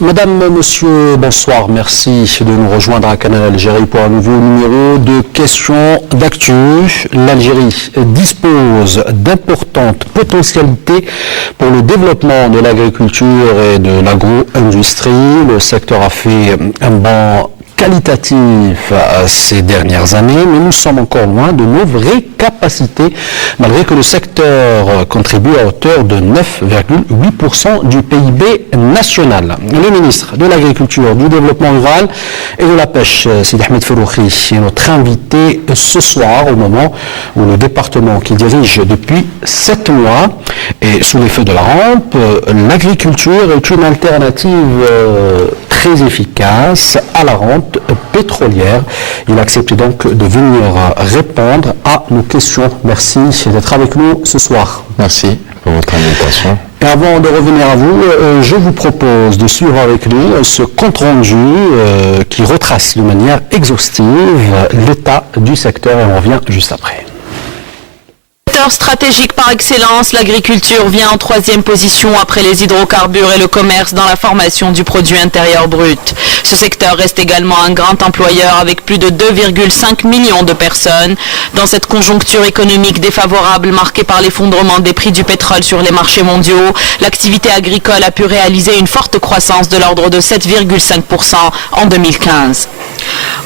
Madame, monsieur, bonsoir. Merci de nous rejoindre à Canal Algérie pour un nouveau numéro de questions d'actu. L'Algérie dispose d'importantes potentialités pour le développement de l'agriculture et de l'agro-industrie. Le secteur a fait un bond qualitatif ces dernières années, mais nous sommes encore loin de nos vraies capacités, malgré que le secteur contribue à hauteur de 9,8% du PIB national. Le ministre de l'Agriculture, du Développement rural et de la Pêche, Sidi Ahmed Ferroukhi, est notre invité ce soir, au moment où le département qu'il dirige depuis 7 mois est sous les feux de la rampe. L'agriculture est une alternative très efficace à la rente pétrolière. Il accepte donc de venir répondre à nos questions. Merci d'être avec nous ce soir. Merci pour votre invitation. Et avant de revenir à vous, je vous propose de suivre avec nous ce compte-rendu qui retrace de manière exhaustive l'état du secteur et on revient juste après. Stratégique par excellence, l'agriculture vient en 3e position après les hydrocarbures et le commerce dans la formation du produit intérieur brut. Ce secteur reste également un grand employeur avec plus de 2,5 millions de personnes. Dans cette conjoncture économique défavorable marquée par l'effondrement des prix du pétrole sur les marchés mondiaux, l'activité agricole a pu réaliser une forte croissance de l'ordre de 7,5% en 2015.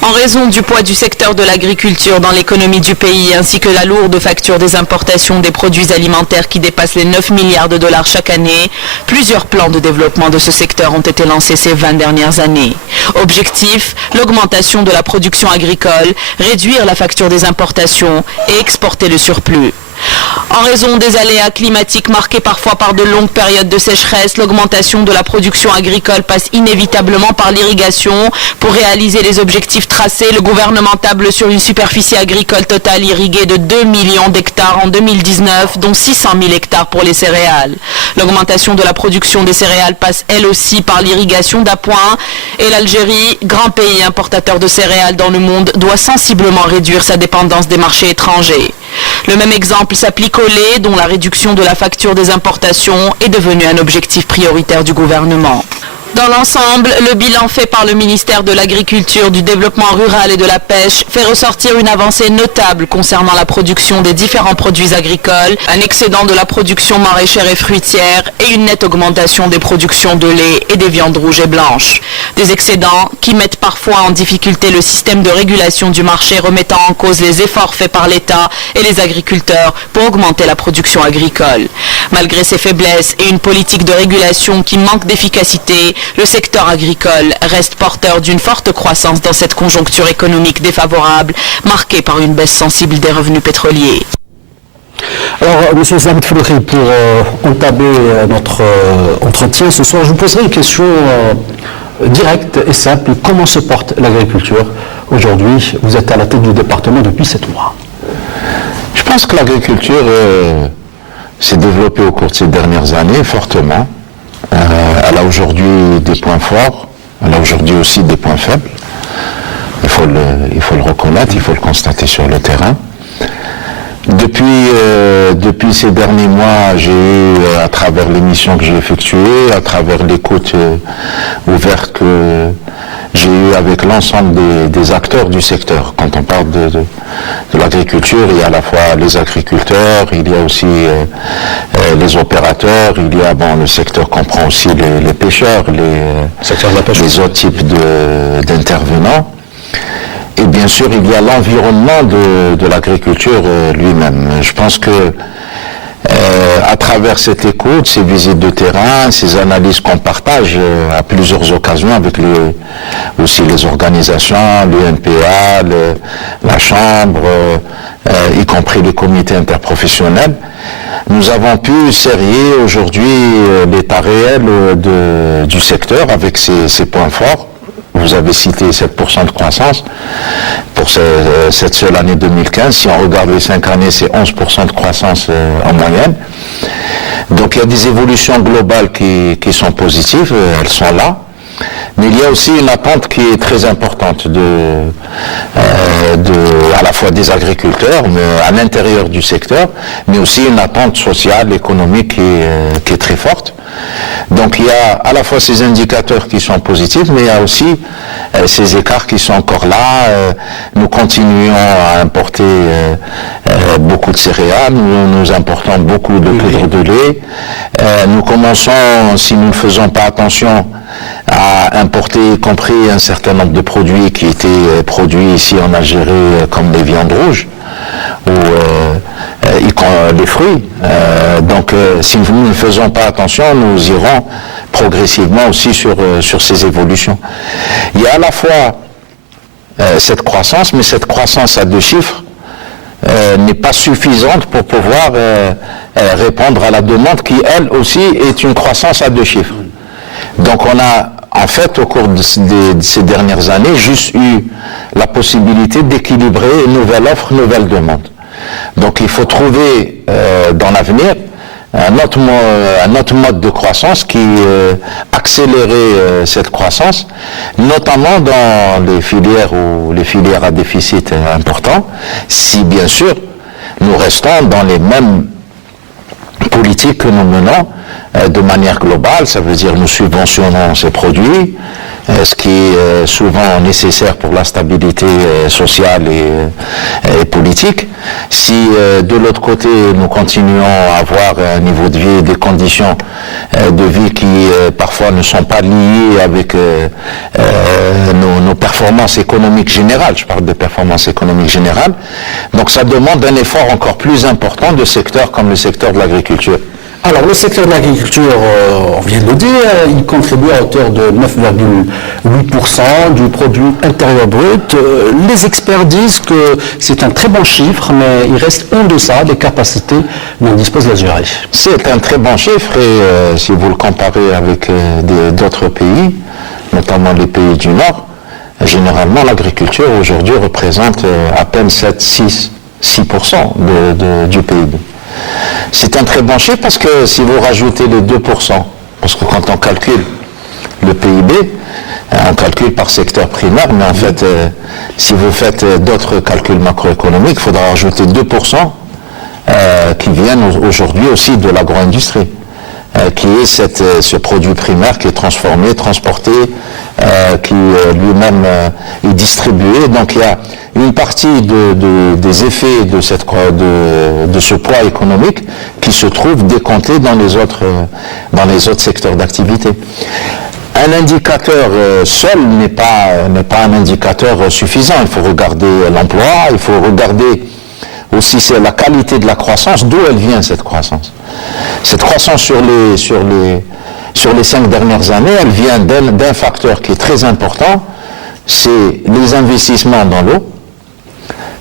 En raison du poids du secteur de l'agriculture dans l'économie du pays ainsi que la lourde facture des importations des produits alimentaires qui dépassent les 9 milliards de dollars chaque année, plusieurs plans de développement de ce secteur ont été lancés ces 20 dernières années. Objectif, l'augmentation de la production agricole, réduire la facture des importations et exporter le surplus. En raison des aléas climatiques marqués parfois par de longues périodes de sécheresse, l'augmentation de la production agricole passe inévitablement par l'irrigation. Pour réaliser les objectifs tracés, le gouvernement table sur une superficie agricole totale irriguée de 2 millions d'hectares en 2019, dont 600 000 hectares pour les céréales. L'augmentation de la production des céréales passe elle aussi par l'irrigation d'appoint et l'Algérie, grand pays importateur de céréales dans le monde, doit sensiblement réduire sa dépendance des marchés étrangers. Le même exemple s'applique au lait, dont la réduction de la facture des importations est devenue un objectif prioritaire du gouvernement. Dans l'ensemble, le bilan fait par le ministère de l'Agriculture, du Développement rural et de la Pêche fait ressortir une avancée notable concernant la production des différents produits agricoles, un excédent de la production maraîchère et fruitière et une nette augmentation des productions de lait et des viandes rouges et blanches. Des excédents qui mettent parfois en difficulté le système de régulation du marché, remettant en cause les efforts faits par l'État et les agriculteurs pour augmenter la production agricole. Malgré ces faiblesses et une politique de régulation qui manque d'efficacité, le secteur agricole reste porteur d'une forte croissance dans cette conjoncture économique défavorable, marquée par une baisse sensible des revenus pétroliers. Alors, M. Ahmed Ferroukhi, pour entamer notre entretien ce soir, je vous poserai une question directe et simple. Comment se porte l'agriculture aujourd'hui? Vous êtes à la tête du département depuis 7 mois. Je pense que l'agriculture s'est développée au cours de ces dernières années fortement. Elle a aujourd'hui des points forts, elle a aujourd'hui aussi des points faibles. Il faut le reconnaître, il faut le constater sur le terrain. Depuis ces derniers mois, j'ai eu, à travers les missions que j'ai effectuées, à travers l'écoute ouverte que j'ai eue avec l'ensemble des acteurs du secteur. Quand on parle de l'agriculture, il y a à la fois les agriculteurs, il y a aussi les opérateurs, il y a le secteur comprend aussi les pêcheurs, les autres types d'intervenants. Et bien sûr, il y a l'environnement de l'agriculture lui-même. Je pense que à travers cette écoute, ces visites de terrain, ces analyses qu'on partage à plusieurs occasions avec aussi les organisations, l'UNPA, la Chambre, y compris les comités interprofessionnels, nous avons pu serrer aujourd'hui l'état réel du secteur avec ses points forts. Vous avez cité 7% de croissance pour cette seule année 2015. Si on regarde les 5 années, c'est 11% de croissance en moyenne. Donc il y a des évolutions globales qui sont positives, elles sont là. Mais il y a aussi une attente qui est très importante à la fois des agriculteurs, mais à l'intérieur du secteur, mais aussi une attente sociale, économique qui est très forte. Donc il y a à la fois ces indicateurs qui sont positifs, mais il y a aussi ces écarts qui sont encore là. Nous continuons à importer beaucoup de céréales, nous importons beaucoup de poudre de lait. Nous commençons, si nous ne faisons pas attention, à importer, y compris un certain nombre de produits qui étaient produits ici en Algérie, comme les viandes rouges ou les fruits. Donc, si nous ne faisons pas attention, nous irons progressivement aussi sur ces évolutions. Il y a à la fois cette croissance, mais cette croissance à 2 chiffres n'est pas suffisante pour pouvoir répondre à la demande qui, elle aussi, est une croissance à 2 chiffres. Donc on a, en fait, au cours de ces dernières années, juste eu la possibilité d'équilibrer une nouvelle offre, nouvelle demande. Donc il faut trouver dans l'avenir un autre mode de croissance qui accélérait cette croissance, notamment dans les filières à déficit important, si bien sûr nous restons dans les mêmes politiques que nous menons de manière globale. Ça veut dire nous subventionnons ces produits, ce qui est souvent nécessaire pour la stabilité sociale et politique. Si de l'autre côté nous continuons à avoir un niveau de vie, des conditions de vie qui parfois ne sont pas liées avec nos performances économiques générales, je parle de performances économiques générales, donc ça demande un effort encore plus important de secteurs comme le secteur de l'agriculture. Alors, le secteur de l'agriculture, on vient de le dire, il contribue à hauteur de 9,8% du produit intérieur brut. Les experts disent que c'est un très bon chiffre, mais il reste en deçà des capacités dont dispose l'Algérie. C'est un très bon chiffre et si vous le comparez avec d'autres pays, notamment les pays du Nord, généralement l'agriculture aujourd'hui représente à peine 6% du PIB. C'est un très bon chiffre parce que si vous rajoutez les 2%, parce que quand on calcule le PIB, on calcule par secteur primaire, mais en fait, si vous faites d'autres calculs macroéconomiques, il faudra rajouter 2% qui viennent aujourd'hui aussi de l'agro-industrie, qui est ce produit primaire qui est transformé, transporté, qui lui-même est distribué. Donc il y a une partie des effets de ce poids économique qui se trouve décompté dans les autres secteurs d'activité. Un indicateur seul n'est pas un indicateur suffisant. Il faut regarder l'emploi, il faut regarder aussi la qualité de la croissance, d'où elle vient cette croissance. Cette croissance sur les 5 dernières années, elle vient d'un facteur qui est très important, c'est les investissements dans l'eau,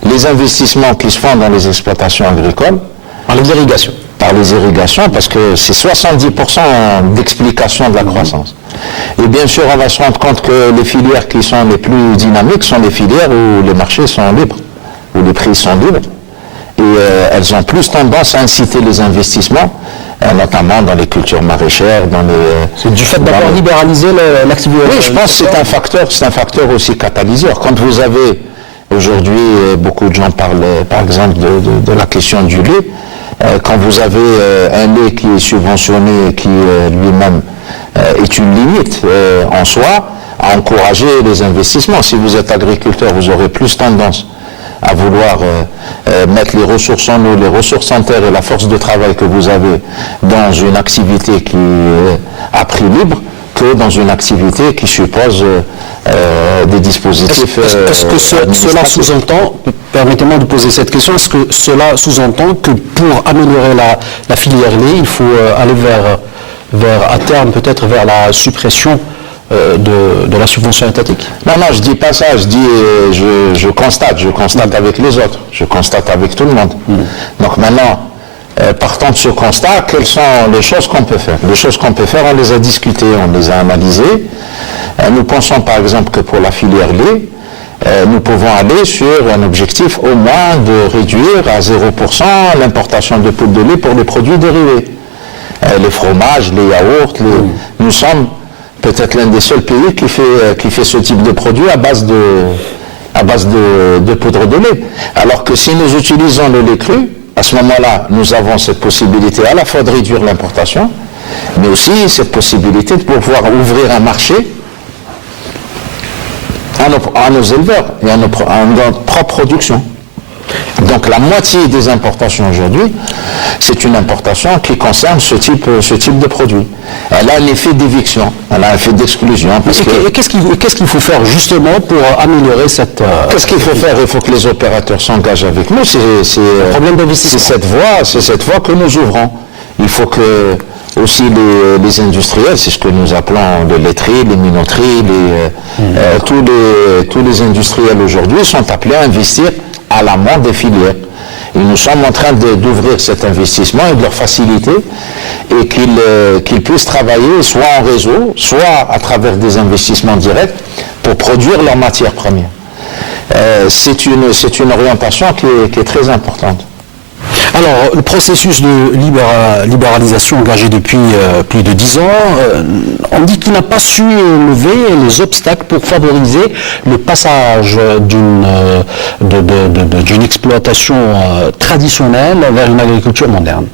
les investissements qui se font dans les exploitations agricoles. Par les irrigations. Par les irrigations, parce que c'est 70% d'explication de la croissance. Et bien sûr, on va se rendre compte que les filières qui sont les plus dynamiques sont les filières où les marchés sont libres, où les prix sont libres. Et elles ont plus tendance à inciter les investissements, notamment dans les cultures maraîchères, C'est du fait d'avoir libéralisé l'activité. Oui, je pense que c'est un facteur aussi catalyseur. Quand vous avez aujourd'hui, beaucoup de gens parlent par exemple de la question du lait. Quand vous avez un lait qui est subventionné, qui lui-même est une limite en soi, à encourager les investissements. Si vous êtes agriculteur, vous aurez plus tendance à vouloir mettre les ressources en eau, les ressources en terre et la force de travail que vous avez dans une activité qui est à prix libre que dans une activité qui suppose des dispositifs. Est-ce que cela sous-entend, permettez-moi de poser cette question, est-ce que cela sous-entend que pour améliorer la filière lait, il faut aller vers à terme peut-être vers la suppression de la subvention étatique? Non, je dis pas ça, je constate avec les autres, je constate avec tout le monde. Donc maintenant, partant de ce constat, quelles sont les choses qu'on peut faire? Les choses qu'on peut faire, on les a discutées, on les a analysées. Nous pensons par exemple que pour la filière lait, nous pouvons aller sur un objectif au moins de réduire à 0% l'importation de poudre de lait pour les produits dérivés. Les fromages, les yaourts, nous sommes peut-être l'un des seuls pays qui fait ce type de produit à base de poudre de lait. Alors que si nous utilisons le lait cru, à ce moment-là, nous avons cette possibilité à la fois de réduire l'importation mais aussi cette possibilité de pouvoir ouvrir un marché à nos éleveurs et à notre propre production. Donc la moitié des importations aujourd'hui, c'est une importation qui concerne ce type de produit. Elle a un effet d'éviction, elle a un effet d'exclusion. Qu'est-ce qu'il faut faire justement pour améliorer cette... Qu'est-ce qu'il faut faire? Il faut que les opérateurs s'engagent avec nous. C'est problème d'investissement. C'est cette voie que nous ouvrons. Il faut que aussi les industriels, c'est ce que nous appelons les laiteries, les minoteries, tous les industriels aujourd'hui sont appelés à investir à l'amont des filières. Et nous sommes en train d'ouvrir cet investissement et de leur faciliter et qu'ils puissent travailler soit en réseau, soit à travers des investissements directs pour produire leurs matières premières. C'est une orientation qui est très importante. Alors, le processus de libéralisation engagé depuis plus de 10 ans, on dit qu'il n'a pas su lever les obstacles pour favoriser le passage d'une exploitation traditionnelle vers une agriculture moderne.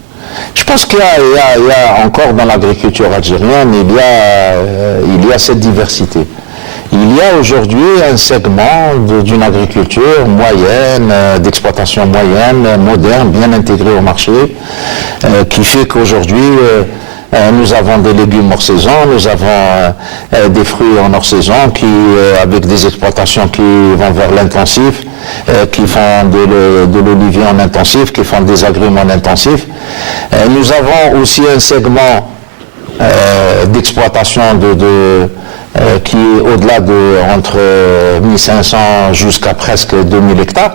Je pense qu'il y a encore dans l'agriculture algérienne, il y a cette diversité. Il y a aujourd'hui un segment d'une agriculture moyenne, d'exploitation moyenne, moderne, bien intégrée au marché, qui fait qu'aujourd'hui, nous avons des légumes hors saison, nous avons des fruits en hors saison, avec des exploitations qui vont vers l'intensif, qui font de l'olivier en intensif, qui font des agrumes en intensif. Nous avons aussi un segment d'exploitation qui est au-delà entre 1500 jusqu'à presque 2000 hectares.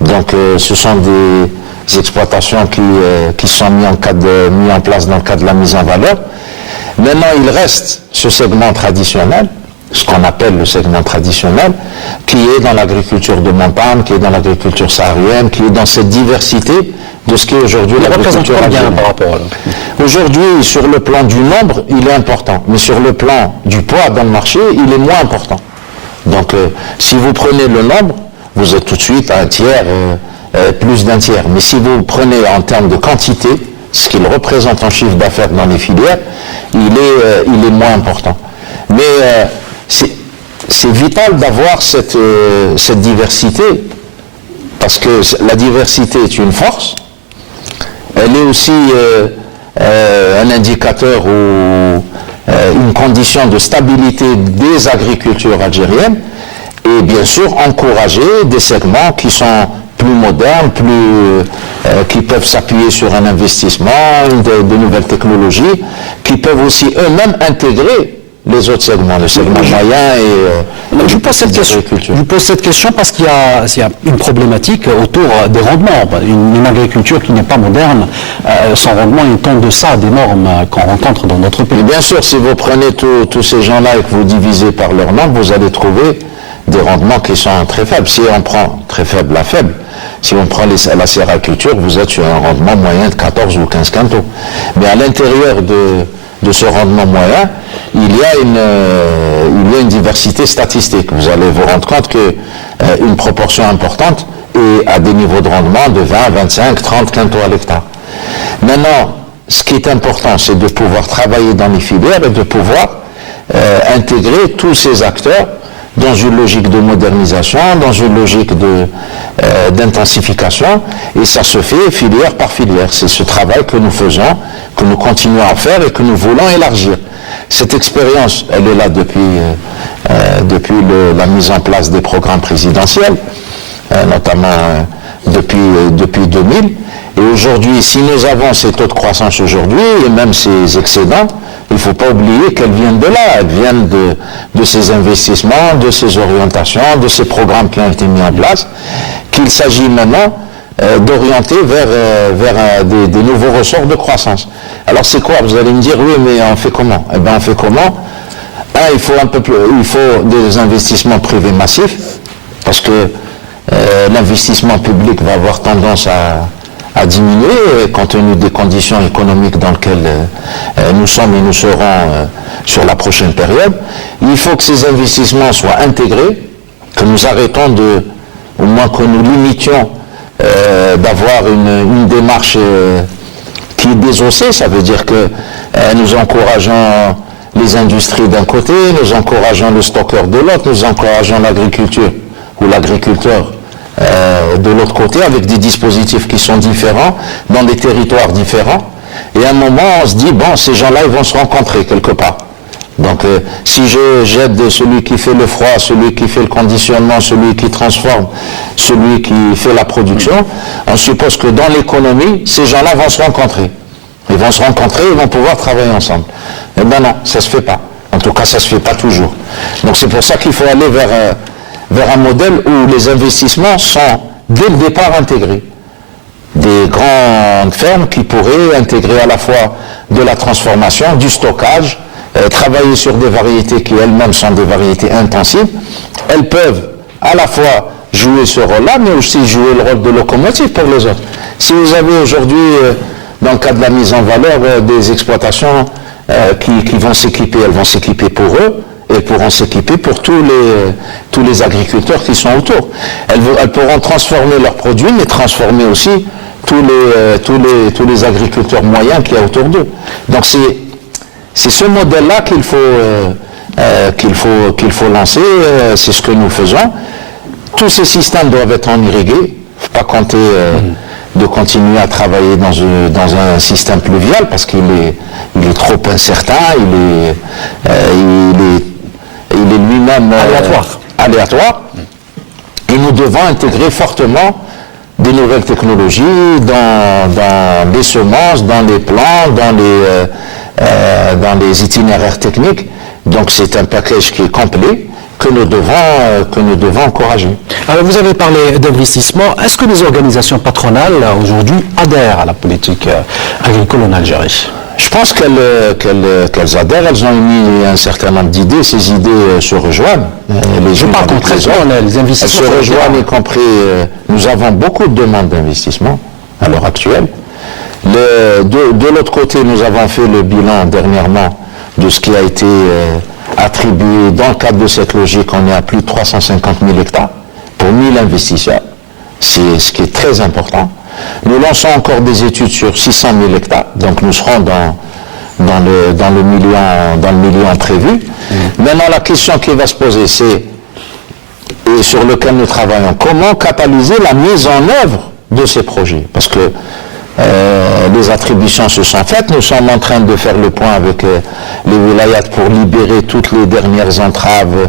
Donc ce sont des exploitations qui sont mises en place dans le cadre de la mise en valeur. Maintenant, il reste ce segment traditionnel, ce qu'on appelle le segment traditionnel, qui est dans l'agriculture de montagne, qui est dans l'agriculture saharienne, qui est dans cette diversité de ce qui est aujourd'hui l'agriculture algérienne. Aujourd'hui, sur le plan du nombre, il est important, mais sur le plan du poids dans le marché, il est moins important. Donc, si vous prenez le nombre, vous êtes tout de suite à un tiers, plus d'un tiers. Mais si vous prenez en termes de quantité, ce qu'il représente en chiffre d'affaires dans les filières, il est moins important. Mais c'est vital d'avoir cette diversité, parce que la diversité est une force. Elle est aussi un indicateur ou une condition de stabilité des agricultures algériennes et bien sûr encourager des segments qui sont plus modernes, qui peuvent s'appuyer sur un investissement, de nouvelles technologies, qui peuvent aussi eux-mêmes intégrer les autres segments, le segment moyen et je vous pose cette question parce qu'il y a une problématique autour des rendements. Une agriculture qui n'est pas moderne, son rendement est en deçà des normes qu'on rencontre dans notre pays. Et bien sûr, si vous prenez tous ces gens-là et que vous divisez par leurs normes, vous allez trouver des rendements qui sont très faibles. Si on prend très faible à faible, si on prend la sériculture, vous êtes sur un rendement moyen de 14 ou 15 quintaux. Mais à l'intérieur de ce rendement moyen, il y a une diversité statistique. Vous allez vous rendre compte qu'une proportion importante est à des niveaux de rendement de 20, 25, 30 quintaux à l'hectare. Maintenant, ce qui est important, c'est de pouvoir travailler dans les filières et de pouvoir intégrer tous ces acteurs dans une logique de modernisation, dans une logique d'intensification, et ça se fait filière par filière. C'est ce travail que nous faisons, que nous continuons à faire et que nous voulons élargir. Cette expérience, elle est là depuis la mise en place des programmes présidentiels, notamment depuis 2000. Et aujourd'hui, si nous avons ces taux de croissance aujourd'hui, et même ces excédents, il ne faut pas oublier qu'elles viennent de là, elles viennent de ces investissements, de ces orientations, de ces programmes qui ont été mis en place, qu'il s'agit maintenant d'orienter vers des nouveaux ressorts de croissance. Alors c'est quoi? Vous allez me dire, oui, mais on fait comment? Eh bien, on fait comment? Il faut des investissements privés massifs, parce que l'investissement public va avoir tendance à diminuer compte tenu des conditions économiques dans lesquelles nous sommes et nous serons sur la prochaine période. Il faut que ces investissements soient intégrés, que nous arrêtons au moins que nous limitions d'avoir une démarche qui est désossée. Ça veut dire que nous encourageons les industries d'un côté, nous encourageons le stockeur de l'autre, nous encourageons l'agriculture ou l'agriculteur de l'autre côté, avec des dispositifs qui sont différents, dans des territoires différents. Et à un moment, on se dit, bon, ces gens-là, ils vont se rencontrer quelque part. Donc, si j'aide celui qui fait le froid, celui qui fait le conditionnement, celui qui transforme, celui qui fait la production, on suppose que dans l'économie, ces gens-là vont se rencontrer. Ils vont se rencontrer, ils vont pouvoir travailler ensemble. Eh bien non, ça se fait pas. En tout cas, ça se fait pas toujours. Donc c'est pour ça qu'il faut aller vers un modèle où les investissements sont dès le départ intégrés. Des grandes fermes qui pourraient intégrer à la fois de la transformation, du stockage, travailler sur des variétés qui elles-mêmes sont des variétés intensives. Elles peuvent à la fois jouer ce rôle-là, mais aussi jouer le rôle de locomotive pour les autres. Si vous avez aujourd'hui, dans le cadre de la mise en valeur, des exploitations qui vont s'équiper, elles vont s'équiper pour eux, et pourront s'équiper pour tous les agriculteurs qui sont autour. Elles pourront transformer leurs produits, mais transformer aussi tous les agriculteurs moyens qu'il y a autour d'eux. Donc c'est ce modèle-là qu'il faut lancer, c'est ce que nous faisons. Tous ces systèmes doivent être en irrigué, il ne faut pas compter de continuer à travailler dans un système pluvial parce qu'il est trop incertain, il est lui-même aléatoire. Et nous devons intégrer fortement des nouvelles technologies dans les semences, dans les plants, dans les itinéraires techniques. Donc c'est un package qui est complet que nous devons encourager. Alors vous avez parlé d'investissement. Est-ce que les organisations patronales aujourd'hui adhèrent à la politique agricole en Algérie? Je pense qu'elles adhèrent, elles ont émis un certain nombre d'idées, ces idées se rejoignent. Je parle concrètement, les investissements. Elles se rejoignent, y compris, nous avons beaucoup de demandes d'investissement à l'heure actuelle. De l'autre côté, nous avons fait le bilan dernièrement de ce qui a été attribué dans le cadre de cette logique. On est à plus de 350 000 hectares pour 1000 investisseurs. C'est ce qui est très important. Nous lançons encore des études sur 600 000 hectares, donc nous serons dans le million prévu. Maintenant, la question qui va se poser, c'est, et sur lequel nous travaillons, comment catalyser la mise en œuvre de ces projets? Parce que les attributions se sont faites, nous sommes en train de faire le point avec les wilayats pour libérer toutes les dernières entraves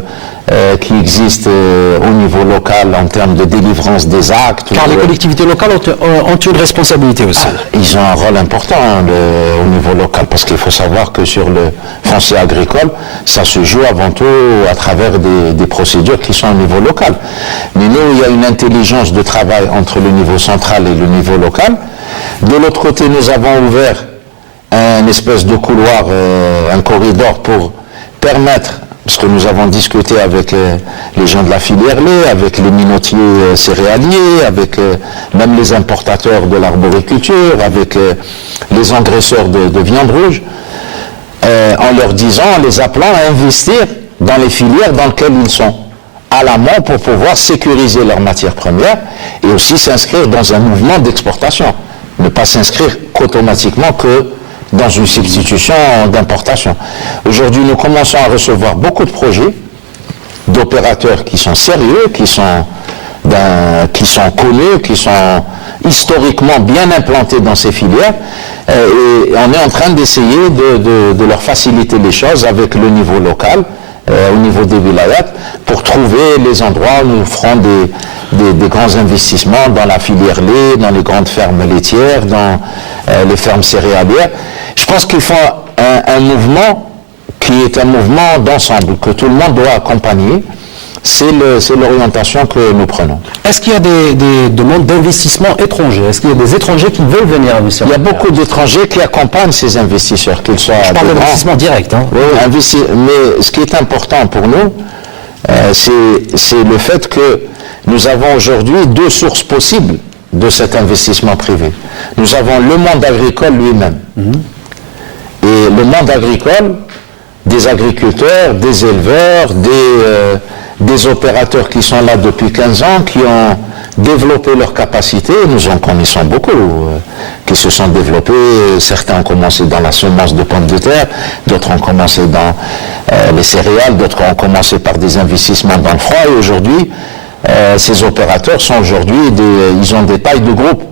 qui existent au niveau local en termes de délivrance des actes. Car les collectivités locales ont une responsabilité aussi. Ils ont un rôle important au niveau local, parce qu'il faut savoir que sur le foncier agricole, ça se joue avant tout à travers des procédures qui sont au niveau local. Mais nous, il y a une intelligence de travail entre le niveau central et le niveau local. De l'autre côté, nous avons ouvert un espèce de couloir, un corridor pour permettre, parce que nous avons discuté avec les gens de la filière lait, avec les minotiers céréaliers, avec même les importateurs de l'arboriculture, avec les engraisseurs de viande rouge, en leur disant, en les appelant à investir dans les filières dans lesquelles ils sont, à l'amont pour pouvoir sécuriser leurs matières premières et aussi s'inscrire dans un mouvement d'exportation. Ne pas s'inscrire qu'automatiquement que dans une substitution d'importation. Aujourd'hui, nous commençons à recevoir beaucoup de projets d'opérateurs qui sont sérieux, qui sont connus, qui sont historiquement bien implantés dans ces filières. Et on est en train d'essayer de leur faciliter les choses avec le niveau local, au niveau des wilayats, pour trouver les endroits où nous ferons des grands investissements dans la filière lait, dans les grandes fermes laitières, dans les fermes céréalières. Je pense qu'il faut un mouvement qui est un mouvement d'ensemble, que tout le monde doit accompagner. C'est l'orientation que nous prenons. Est-ce qu'il y a des demandes d'investissement étrangers? Est-ce qu'il y a des étrangers qui veulent venir investir? Il y a beaucoup d'étrangers qui accompagnent ces investisseurs, qu'ils soient... Je parle d'investissement direct. Hein. Oui, mais ce qui est important pour nous, c'est le fait que nous avons aujourd'hui deux sources possibles de cet investissement privé. Nous avons le monde agricole lui-même. Et le monde agricole, des agriculteurs, des éleveurs, des opérateurs qui sont là depuis 15 ans, qui ont développer leurs capacités. Nous en connaissons beaucoup qui se sont développés. Certains ont commencé dans la semence de pommes de terre, d'autres ont commencé dans les céréales, d'autres ont commencé par des investissements dans le froid. Et aujourd'hui, ces opérateurs sont ils ont des tailles de groupe.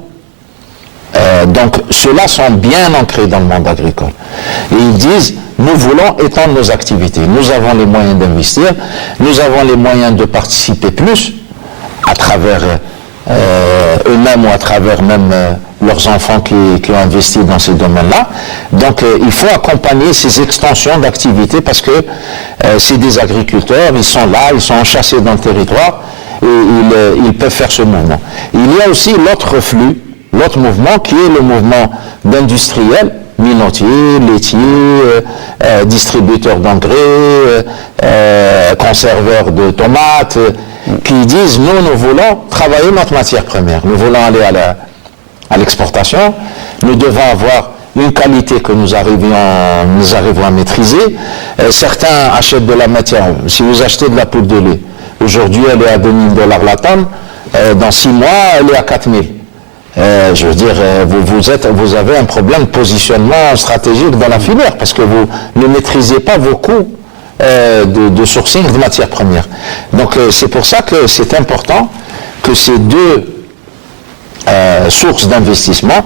Donc ceux-là sont bien ancrés dans le monde agricole. Et ils disent, nous voulons étendre nos activités. Nous avons les moyens d'investir, nous avons les moyens de participer plus à travers eux-mêmes ou à travers même leurs enfants qui ont investi dans ces domaines-là. Donc il faut accompagner ces extensions d'activités parce que c'est des agriculteurs, ils sont là, ils sont enchâssés dans le territoire et ils peuvent faire ce mouvement. Il y a aussi l'autre flux, l'autre mouvement qui est le mouvement d'industriels, minotiers, laitiers, distributeurs d'engrais, conserveurs de tomates, qui disent nous voulons travailler notre matière première, nous voulons aller à l'exportation, nous devons avoir une qualité que nous arrivons à maîtriser. Certains achètent de la matière, si vous achetez de la poudre de lait, aujourd'hui elle est à $2 000 la tonne, dans 6 mois elle est à 4 000. Je veux dire, vous avez un problème de positionnement stratégique dans la filière parce que vous ne maîtrisez pas vos coûts de sourcing de matières premières. Donc c'est pour ça que c'est important que ces deux sources d'investissement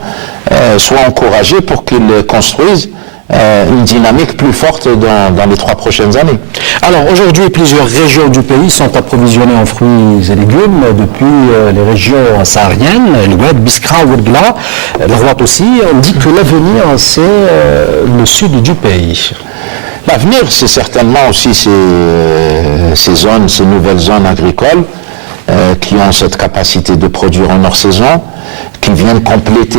soient encouragées pour qu'ils construisent une dynamique plus forte dans les 3 prochaines années. Alors aujourd'hui, plusieurs régions du pays sont approvisionnées en fruits et légumes depuis les régions sahariennes, l'Oued, Biskra, Ouedgla, la Route aussi. On dit que l'avenir, c'est le sud du pays. L'avenir, c'est certainement aussi ces nouvelles zones agricoles qui ont cette capacité de produire en hors saison, qui viennent compléter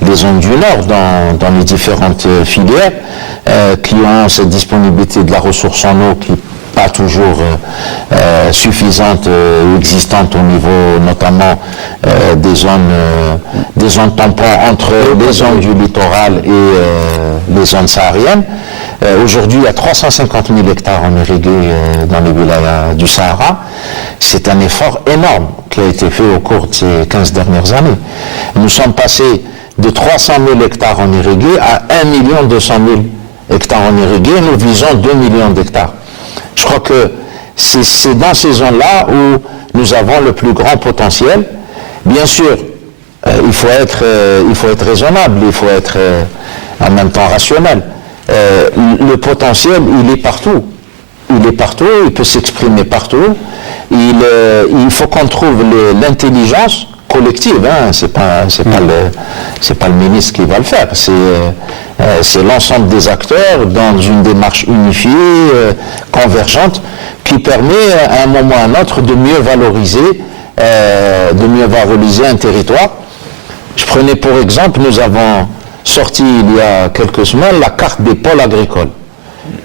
les zones du Nord dans les différentes filières, qui ont cette disponibilité de la ressource en eau qui n'est pas toujours suffisante ou existante au niveau notamment des zones tampons entre les zones du littoral et les zones sahariennes. Aujourd'hui, il y a 350 000 hectares en irrigués dans les wilayas du Sahara. C'est un effort énorme qui a été fait au cours de ces 15 dernières années. Nous sommes passés de 300 000 hectares en irrigués à 1 200 000 hectares en irrigués. Nous visons 2 millions d'hectares. Je crois que c'est dans ces zones-là où nous avons le plus grand potentiel. Bien sûr, il faut être raisonnable, il faut être en même temps rationnel. Le potentiel, il est partout. Il est partout, il peut s'exprimer partout. Il faut qu'on trouve l'intelligence collective. Hein. C'est pas le ministre qui va le faire. C'est l'ensemble des acteurs dans une démarche unifiée, convergente, qui permet à un moment ou à un autre de mieux valoriser un territoire. Je prenais pour exemple, nous avons sorti il y a quelques semaines la carte des pôles agricoles.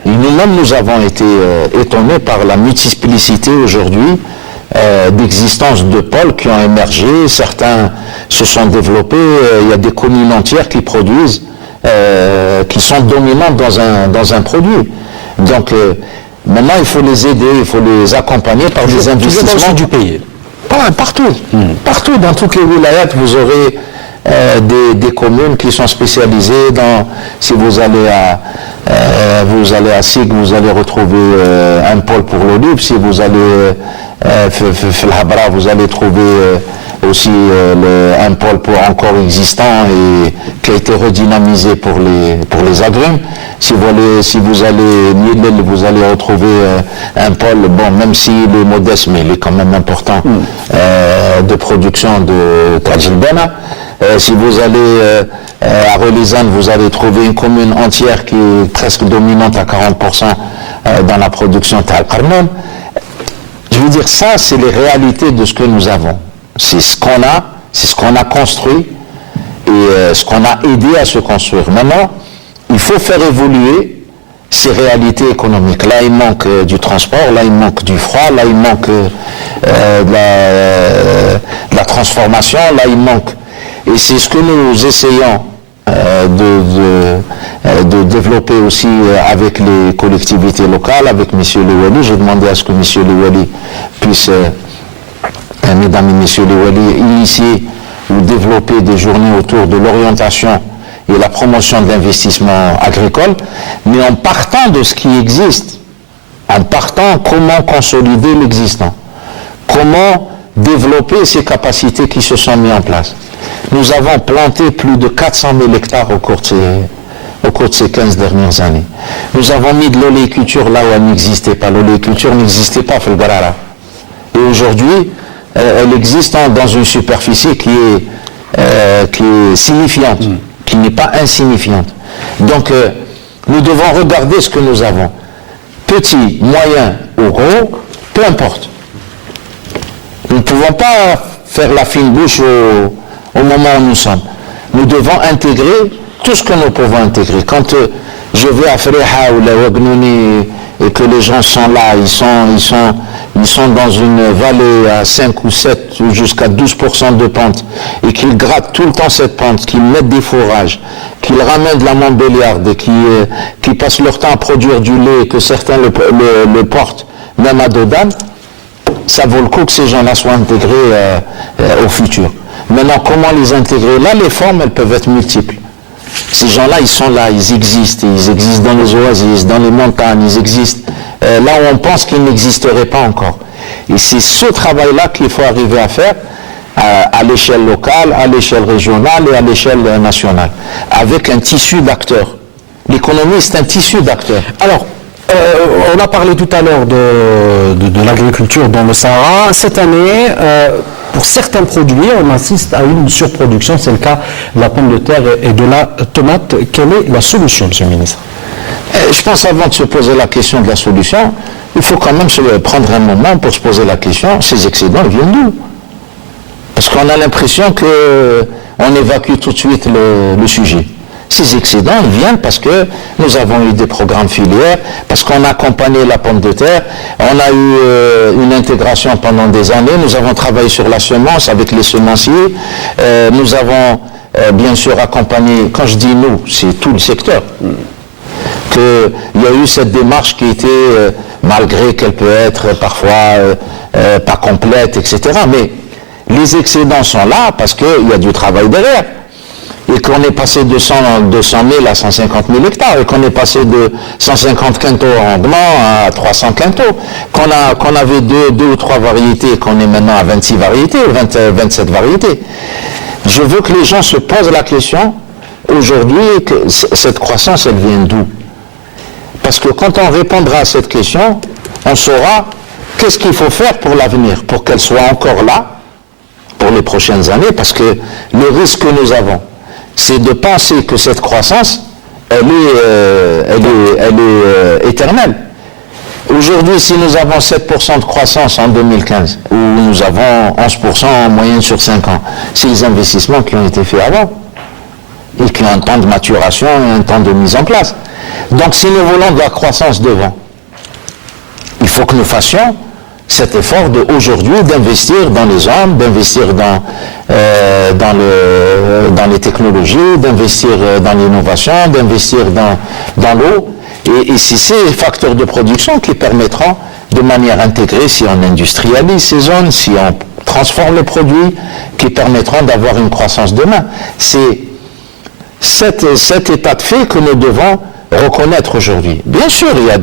Et nous-mêmes, nous avons été étonnés par la multiplicité aujourd'hui d'existence de pôles qui ont émergé. Certains se sont développés. Il y a des communes entières qui produisent, qui sont dominantes dans un produit. Donc maintenant, il faut les aider, il faut les accompagner par des investissements du pays. Partout. Partout, dans toutes les wilayats, vous aurez des communes qui sont spécialisées dans, si vous allez à SIG, vous allez retrouver un pôle pour l'olive. Si vous allez Habra, vous allez trouver aussi un pôle pour encore existant et qui a été redynamisé pour les agrumes. Si vous allez Nidel, vous allez retrouver un pôle, bon, même s'il est modeste, mais il est quand même important, de production de Tajilbena. Si vous allez à Relizane, vous allez trouver une commune entière qui est presque dominante à 40% dans la production Tal Qarnan. Je veux dire, ça, c'est les réalités de ce que nous avons. C'est ce qu'on a construit et ce qu'on a aidé à se construire. Maintenant, il faut faire évoluer ces réalités économiques. Là, il manque du transport, là, il manque du froid, là, il manque de la transformation, là, il manque. Et c'est ce que nous essayons de développer aussi avec les collectivités locales, avec M. Louali. J'ai demandé à ce que M. Louali puisse mesdames et messieurs les walis, initier ou développer des journées autour de l'orientation et la promotion de l'investissement agricole, mais en partant de ce qui existe, en partant comment consolider l'existant, comment développer ces capacités qui se sont mises en place. Nous avons planté plus de 400 000 hectares au cours de ces 15 dernières années. Nous avons mis de l'oléiculture là où elle n'existait pas. L'oléiculture n'existait pas, Felgarara. Et aujourd'hui, elle existe dans une superficie qui est signifiante, qui n'est pas insignifiante. Donc, nous devons regarder ce que nous avons. Petit, moyen ou gros, peu importe. Nous ne pouvons pas faire la fine bouche au moment où nous sommes. Nous devons intégrer tout ce que nous pouvons intégrer. Quand je vais à Freha ou la Wagnouni et que les gens sont là, ils sont dans une vallée à 5 ou 7 ou jusqu'à 12% de pente et qu'ils grattent tout le temps cette pente, qu'ils mettent des fourrages, qu'ils ramènent de la Montbéliarde et qui passent leur temps à produire du lait, que certains le portent même à dos d'âne, ça vaut le coup que ces gens-là soient intégrés au futur. Maintenant, comment les intégrer? Là, les formes, elles peuvent être multiples. Ces gens-là, ils sont là, ils existent dans les oasis, dans les montagnes, ils existent là où on pense qu'ils n'existeraient pas encore. Et c'est ce travail-là qu'il faut arriver à faire à l'échelle locale, à l'échelle régionale et à l'échelle nationale, avec un tissu d'acteurs. L'économie, c'est un tissu d'acteurs. Alors, on a parlé tout à l'heure de l'agriculture dans le Sahara. Cette année, pour certains produits, on assiste à une surproduction. C'est le cas de la pomme de terre et de la tomate. Quelle est la solution, Monsieur le ministre? Je pense qu'avant de se poser la question de la solution, il faut quand même se prendre un moment pour se poser la question, ces excédents viennent d'où? Parce qu'on a l'impression qu'on évacue tout de suite le sujet. Ces excédents, ils viennent parce que nous avons eu des programmes filières, parce qu'on a accompagné la pomme de terre, on a eu une intégration pendant des années, nous avons travaillé sur la semence avec les semenciers, nous avons bien sûr accompagné, quand je dis nous, c'est tout le secteur, qu'il y a eu cette démarche qui était, malgré qu'elle peut être parfois pas complète, etc., mais les excédents sont là parce qu'il y a du travail derrière. Et qu'on est passé de 200 000 à 150 000 hectares, et qu'on est passé de 150 quintaux en blanc à 300 quintaux, qu'on avait deux ou trois variétés, qu'on est maintenant à 26 variétés, 27 variétés. Je veux que les gens se posent la question, aujourd'hui, que cette croissance, elle vient d'où? Parce que quand on répondra à cette question, on saura qu'est-ce qu'il faut faire pour l'avenir, pour qu'elle soit encore là, pour les prochaines années, parce que le risque que nous avons, c'est de penser que cette croissance, elle est éternelle. Aujourd'hui, si nous avons 7% de croissance en 2015, ou nous avons 11% en moyenne sur 5 ans, c'est les investissements qui ont été faits avant, et qui ont un temps de maturation et un temps de mise en place. Donc si nous voulons de la croissance devant, il faut que nous fassions cet effort d'aujourd'hui d'investir dans les hommes, d'investir dans les technologies, d'investir dans l'innovation, d'investir dans l'eau. Et c'est ces facteurs de production qui permettront de manière intégrée, si on industrialise ces zones, si on transforme les produits, qui permettront d'avoir une croissance demain. C'est cet état de fait que nous devons reconnaître aujourd'hui. Bien sûr, il y a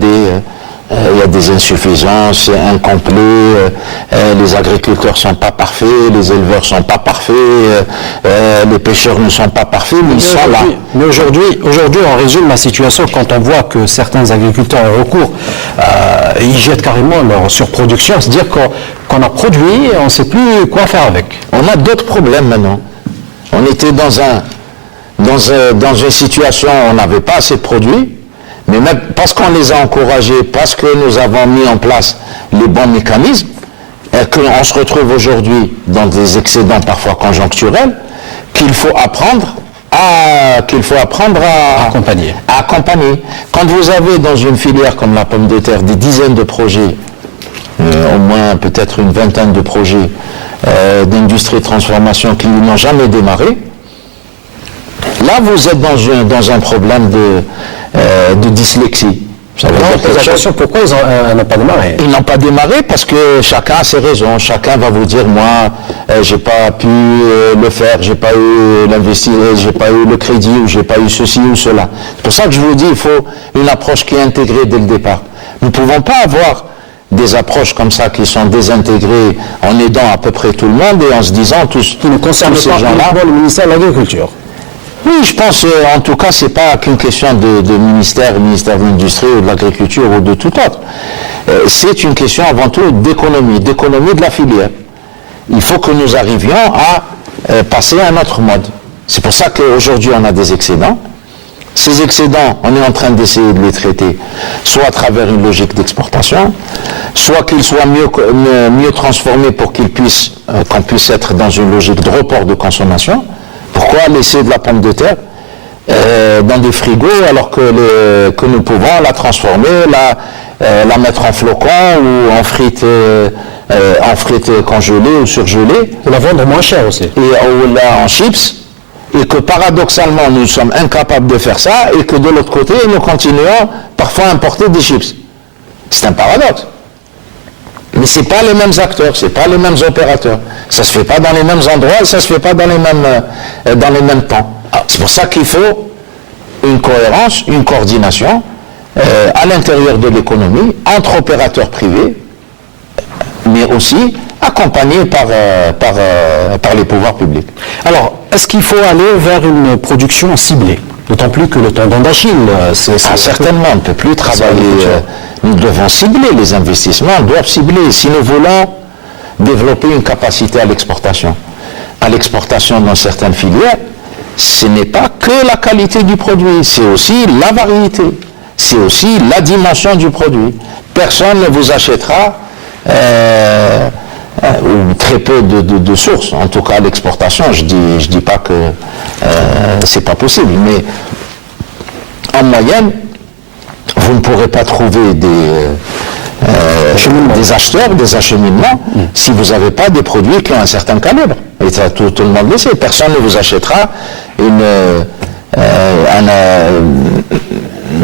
des insuffisances, incomplets, les agriculteurs ne sont pas parfaits, les éleveurs ne sont pas parfaits, les pêcheurs ne sont pas parfaits, mais ils sont là. Mais aujourd'hui, on résume la situation quand on voit que certains agriculteurs ont recours, ils jettent carrément leur surproduction, c'est-à-dire qu'on a produit et on ne sait plus quoi faire avec. On a d'autres problèmes maintenant. On était dans une situation où on n'avait pas assez de produits, mais même parce qu'on les a encouragés, parce que nous avons mis en place les bons mécanismes, et qu'on se retrouve aujourd'hui dans des excédents parfois conjoncturels, qu'il faut apprendre à accompagner. Quand vous avez dans une filière comme la pomme de terre des dizaines de projets, au moins peut-être une vingtaine de projets d'industrie de transformation qui n'ont jamais démarré, là vous êtes dans un problème de dyslexie. Ça veut dire quelque chose. Pourquoi ils n'ont pas démarré? Ils n'ont pas démarré parce que chacun a ses raisons. Chacun va vous dire, moi, j'ai pas pu le faire, j'ai pas eu l'investissement, j'ai pas eu le crédit, ou j'ai pas eu ceci ou cela. C'est pour ça que je vous dis, il faut une approche qui est intégrée dès le départ. Nous ne pouvons pas avoir des approches comme ça qui sont désintégrées en aidant à peu près tout le monde et en se disant tous Qui ne concerne ces pas gens-là. le ministère de l'Agriculture. Oui, je pense, en tout cas, c'est pas qu'une question de ministère de l'Industrie ou de l'Agriculture ou de tout autre. C'est une question avant tout d'économie de la filière. Il faut que nous arrivions à passer à un autre mode. C'est pour ça qu'aujourd'hui, on a des excédents. Ces excédents, on est en train d'essayer de les traiter, soit à travers une logique d'exportation, soit qu'ils soient mieux transformés pour qu'on puisse être dans une logique de report de consommation. Pourquoi laisser de la pomme de terre dans des frigos alors que nous pouvons la transformer, la mettre en flocons ou en frites congelées ou surgelées. Et la vendre moins cher aussi. Ou là en chips. Et que paradoxalement, nous sommes incapables de faire ça et que de l'autre côté, nous continuons parfois à importer des chips. C'est un paradoxe. Mais ce n'est pas les mêmes acteurs, ce n'est pas les mêmes opérateurs. Ça ne se fait pas dans les mêmes endroits et ça ne se fait pas dans les mêmes temps. C'est pour ça qu'il faut une cohérence, une coordination à l'intérieur de l'économie, entre opérateurs privés, mais aussi accompagnés par les pouvoirs publics. Alors, est-ce qu'il faut aller vers une production ciblée? D'autant plus que le tendon d'Achille, certainement, on ne peut plus travailler. Nous devons cibler les investissements, doivent cibler. Si nous voulons développer une capacité à l'exportation dans certaines filières, ce n'est pas que la qualité du produit, c'est aussi la variété, c'est aussi la dimension du produit. Personne ne vous achètera ou très peu de sources, en tout cas à l'exportation. Je dis pas que c'est pas possible, mais en moyenne, vous ne pourrez pas trouver des acheteurs, des acheminements, si vous n'avez pas des produits qui ont un certain calibre. Et ça, tout le monde le sait. Personne ne vous achètera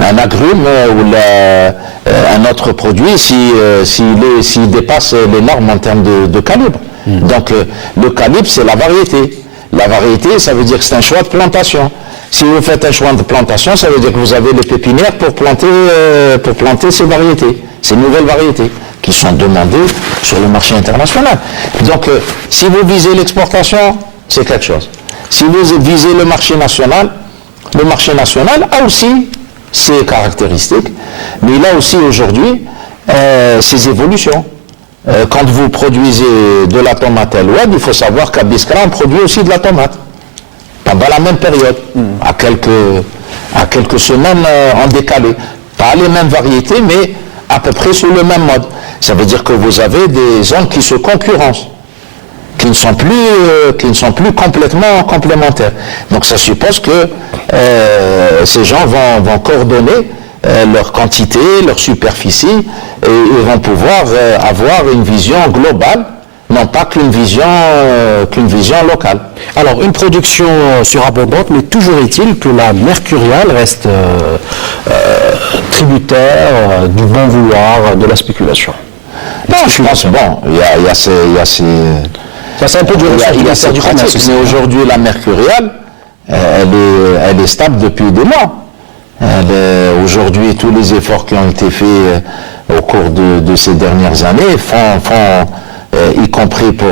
un agrume ou un autre produit s'il dépasse les normes en termes de calibre. Donc le calibre, c'est la variété. La variété, ça veut dire que c'est un choix de plantation. Si vous faites un choix de plantation, ça veut dire que vous avez les pépinières pour planter ces variétés, ces nouvelles variétés qui sont demandées sur le marché international. Donc, si vous visez l'exportation, c'est quelque chose. Si vous visez le marché national a aussi ses caractéristiques, mais il a aussi aujourd'hui ses évolutions. Quand vous produisez de la tomate à l'Oued, il faut savoir qu'à Biskra, on produit aussi de la tomate. Pendant la même période, à quelques semaines en décalé. Pas les mêmes variétés, mais à peu près sur le même mode. Ça veut dire que vous avez des zones qui se concurrencent, qui ne sont plus complètement complémentaires. Donc ça suppose que ces gens vont coordonner leur quantité, leur superficie, et ils vont pouvoir avoir une vision globale, non pas qu'une vision locale. Alors, une production surabondante, mais toujours est-il que la mercuriale reste tributaire du bon vouloir de la spéculation. Non, je pense, bon, il y a ces... Ça, c'est un peu du pratiques, mais aujourd'hui, la mercuriale, elle est stable depuis des mois. Aujourd'hui, tous les efforts qui ont été faits au cours de ces dernières années font y compris pour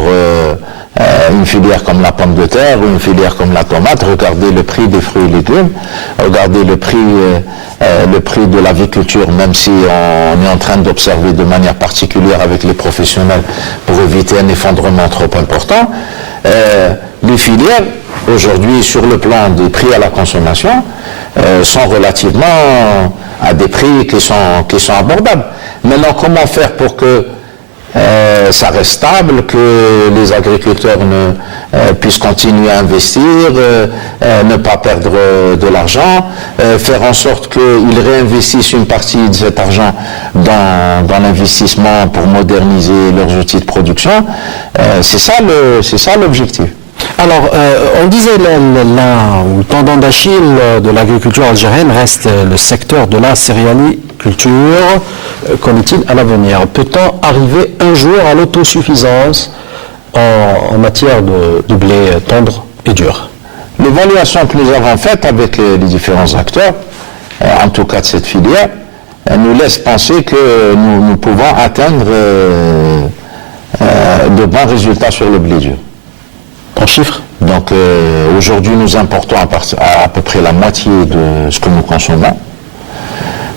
une filière comme la pomme de terre ou une filière comme la tomate. Regardez le prix des fruits et légumes, regardez le prix de l'aviculture, même si on est en train d'observer de manière particulière avec les professionnels pour éviter un effondrement trop important. Les filières, aujourd'hui, sur le plan des prix à la consommation, sont relativement à des prix qui sont abordables. Maintenant, comment faire pour que ça reste stable, que les agriculteurs puissent continuer à investir, ne pas perdre de l'argent, faire en sorte qu'ils réinvestissent une partie de cet argent dans l'investissement pour moderniser leurs outils de production. C'est ça l'objectif. Alors, on disait le tendon d'Achille de l'agriculture algérienne reste le secteur de la l'agriculture. Qu'en est-il à l'avenir? Peut-on arriver un jour à l'autosuffisance en matière de blé tendre et dur? L'évaluation que nous avons faite avec les différents acteurs, en tout cas de cette filière, nous laisse penser que nous pouvons atteindre de bons résultats sur le blé dur. En chiffres? Donc aujourd'hui nous importons à peu près la moitié de ce que nous consommons.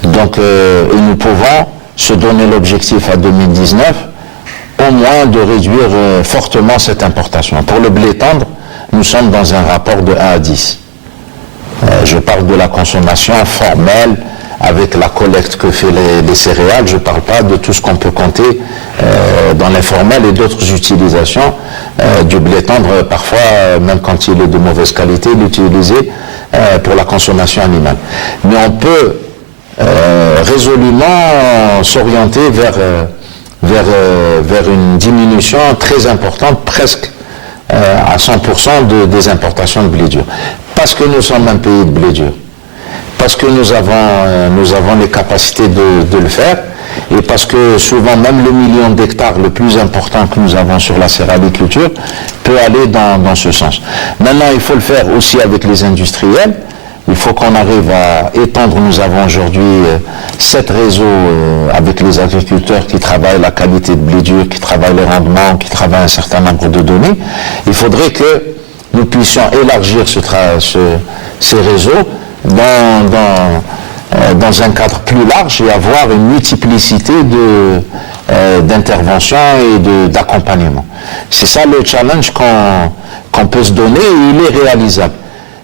Donc et nous pouvons se donner l'objectif à 2019 au moins de réduire fortement cette importation. Pour le blé tendre, nous sommes dans un rapport de 1 à 10. Je parle de la consommation formelle avec la collecte que fait les céréales. Je ne parle pas de tout ce qu'on peut compter dans l'informel et d'autres utilisations du blé tendre. Parfois, même quand il est de mauvaise qualité, l'utiliser pour la consommation animale. Mais on peut résolument s'orienter vers une diminution très importante, presque à 100% des importations de blé dur. Parce que nous sommes un pays de blé dur. Parce que nous avons les capacités de le faire, et parce que souvent même le million d'hectares le plus important que nous avons sur la céréaliculture peut aller dans ce sens. Maintenant, il faut le faire aussi avec les industriels. Il faut qu'on arrive à étendre. Nous avons aujourd'hui 7 réseaux avec les agriculteurs qui travaillent la qualité de blé dur, qui travaillent le rendement, qui travaillent un certain nombre de données. Il faudrait que nous puissions élargir ces réseaux dans un cadre plus large et avoir une multiplicité d'interventions et d'accompagnement. C'est ça le challenge qu'on peut se donner, et il est réalisable.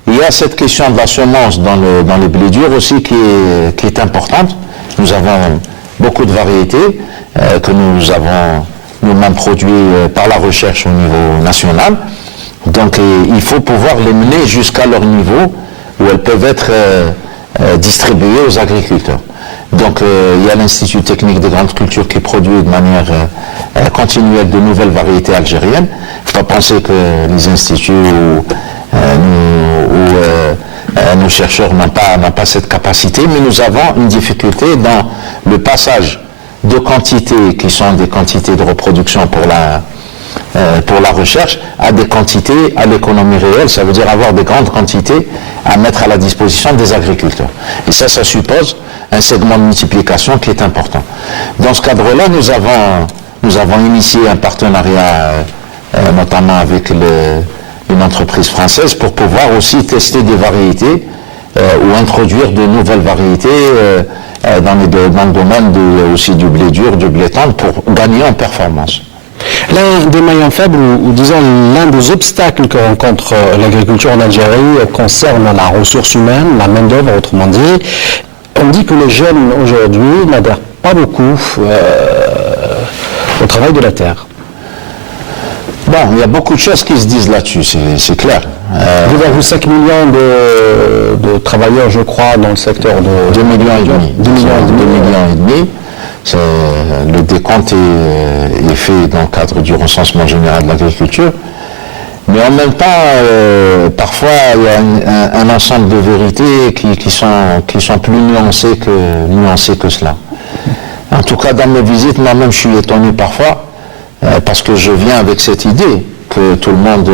Il y a cette question de la semence dans les blés durs aussi qui est importante. Nous avons beaucoup de variétés que nous avons nous-mêmes produites par la recherche au niveau national. Donc il faut pouvoir les mener jusqu'à leur niveau où elles peuvent être distribuées aux agriculteurs. Donc il y a l'Institut technique des grandes cultures qui produit de manière continuelle de nouvelles variétés algériennes. Il ne faut pas penser que les instituts ou nos chercheurs n'ont pas cette capacité, mais nous avons une difficulté dans le passage de quantités qui sont des quantités de reproduction pour la recherche à des quantités à l'économie réelle. Ça veut dire avoir des grandes quantités à mettre à la disposition des agriculteurs. Et ça suppose un segment de multiplication qui est important. Dans ce cadre-là, nous avons initié un partenariat notamment avec une entreprise française pour pouvoir aussi tester des variétés ou introduire de nouvelles variétés dans le domaine aussi du blé dur, du blé tendre, pour gagner en performance. L'un des maillons faibles, ou disons l'un des obstacles que rencontre l'agriculture en Algérie concerne la ressource humaine, la main-d'œuvre autrement dit. On dit que les jeunes aujourd'hui n'adhèrent pas beaucoup au travail de la terre. Bon, il y a beaucoup de choses qui se disent là-dessus, c'est clair. Vous avez 5 millions de travailleurs, je crois, dans le secteur de... 2 millions et demi. 2 millions et demi. Le décompte est fait dans le cadre du recensement général de l'agriculture. Mais en même temps, parfois, il y a un ensemble de vérités qui sont plus nuancées que cela. En tout cas, dans mes visites, moi-même, je suis étonné parfois, parce que je viens avec cette idée que tout le monde,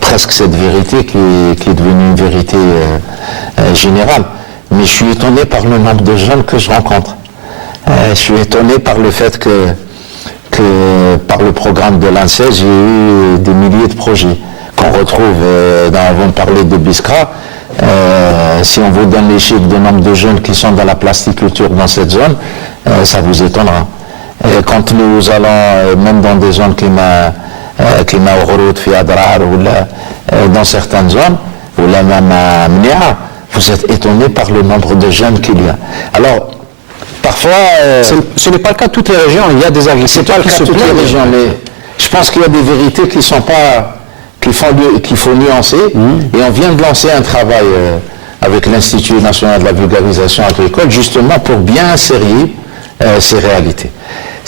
presque cette vérité qui est devenue une vérité générale. Mais je suis étonné par le nombre de jeunes que je rencontre. Je suis étonné par le fait que par le programme de l'ANSES, j'ai eu des milliers de projets qu'on retrouve, avant de parler de Biskra. Si on vous donne les chiffres du nombre de jeunes qui sont dans la plasticulture dans cette zone, ça vous étonnera. Et quand nous allons, même dans des zones qui m'a ou dans certaines zones, ou là même à Mnia, vous êtes étonné par le nombre de jeunes qu'il y a. Alors, parfois... ce n'est pas le cas de toutes les régions, il y a des agriculteurs qui se plaignent. Je pense qu'il y a des vérités qui sont pas... qu'il faut nuancer, et on vient de lancer un travail avec l'Institut national de la vulgarisation agricole, justement pour bien insérer ces réalités.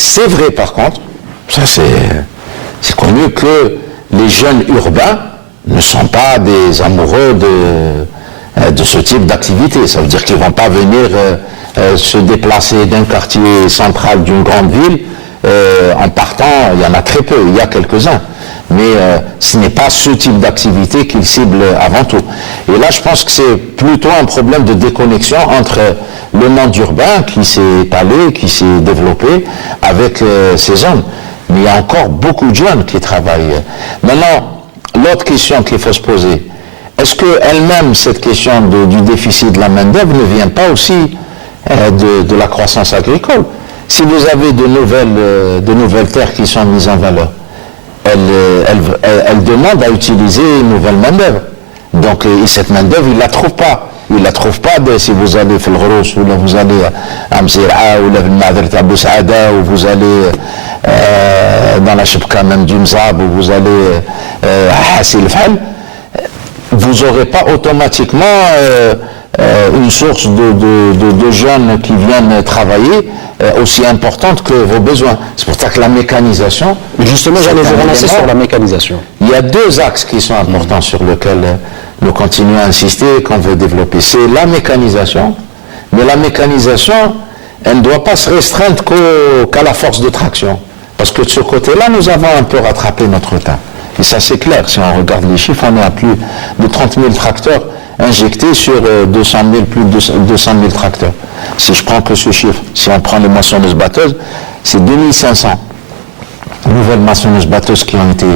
C'est vrai par contre, ça c'est connu, que les jeunes urbains ne sont pas des amoureux de ce type d'activité. Ça veut dire qu'ils ne vont pas venir se déplacer d'un quartier central d'une grande ville, en partant, il y en a très peu, il y a quelques-uns. Mais ce n'est pas ce type d'activité qu'il cible avant tout. Et là, je pense que c'est plutôt un problème de déconnexion entre le monde urbain qui s'est étalé, qui s'est développé, avec ces zones. Mais il y a encore beaucoup de jeunes qui travaillent. Maintenant, l'autre question qu'il faut se poser, est-ce qu'elle-même, cette question du déficit de la main-d'œuvre ne vient pas aussi de la croissance agricole? Si vous avez de nouvelles terres qui sont mises en valeur, elles demandent à utiliser une nouvelle main-d'œuvre. Donc, et cette main-d'œuvre, ils ne la trouvent pas. Ils ne la trouvent pas si vous allez faire le Ghrouch, ou là vous allez à Mzira, ou là à Bou Saada, ou vous allez dans la Chebka même du Mzab, ou vous allez à Hassil Fal. Vous n'aurez pas automatiquement une source de jeunes qui viennent travailler aussi importante que vos besoins. C'est pour ça que la mécanisation... Justement, j'allais vous relancer sur la mécanisation. Il y a deux axes qui sont importants sur lesquels nous continuons à insister qu'on veut développer. C'est la mécanisation, mais la mécanisation, elle ne doit pas se restreindre qu'à la force de traction. Parce que de ce côté-là, nous avons un peu rattrapé notre retard. Et ça, c'est clair. Si on regarde les chiffres, on est à plus de 30 000 tracteurs injectés sur plus de 200 000 tracteurs. Si je prends que ce chiffre, si on prend les moissonneuses-batteuses, c'est 2500 nouvelles moissonneuses-batteuses qui ont été,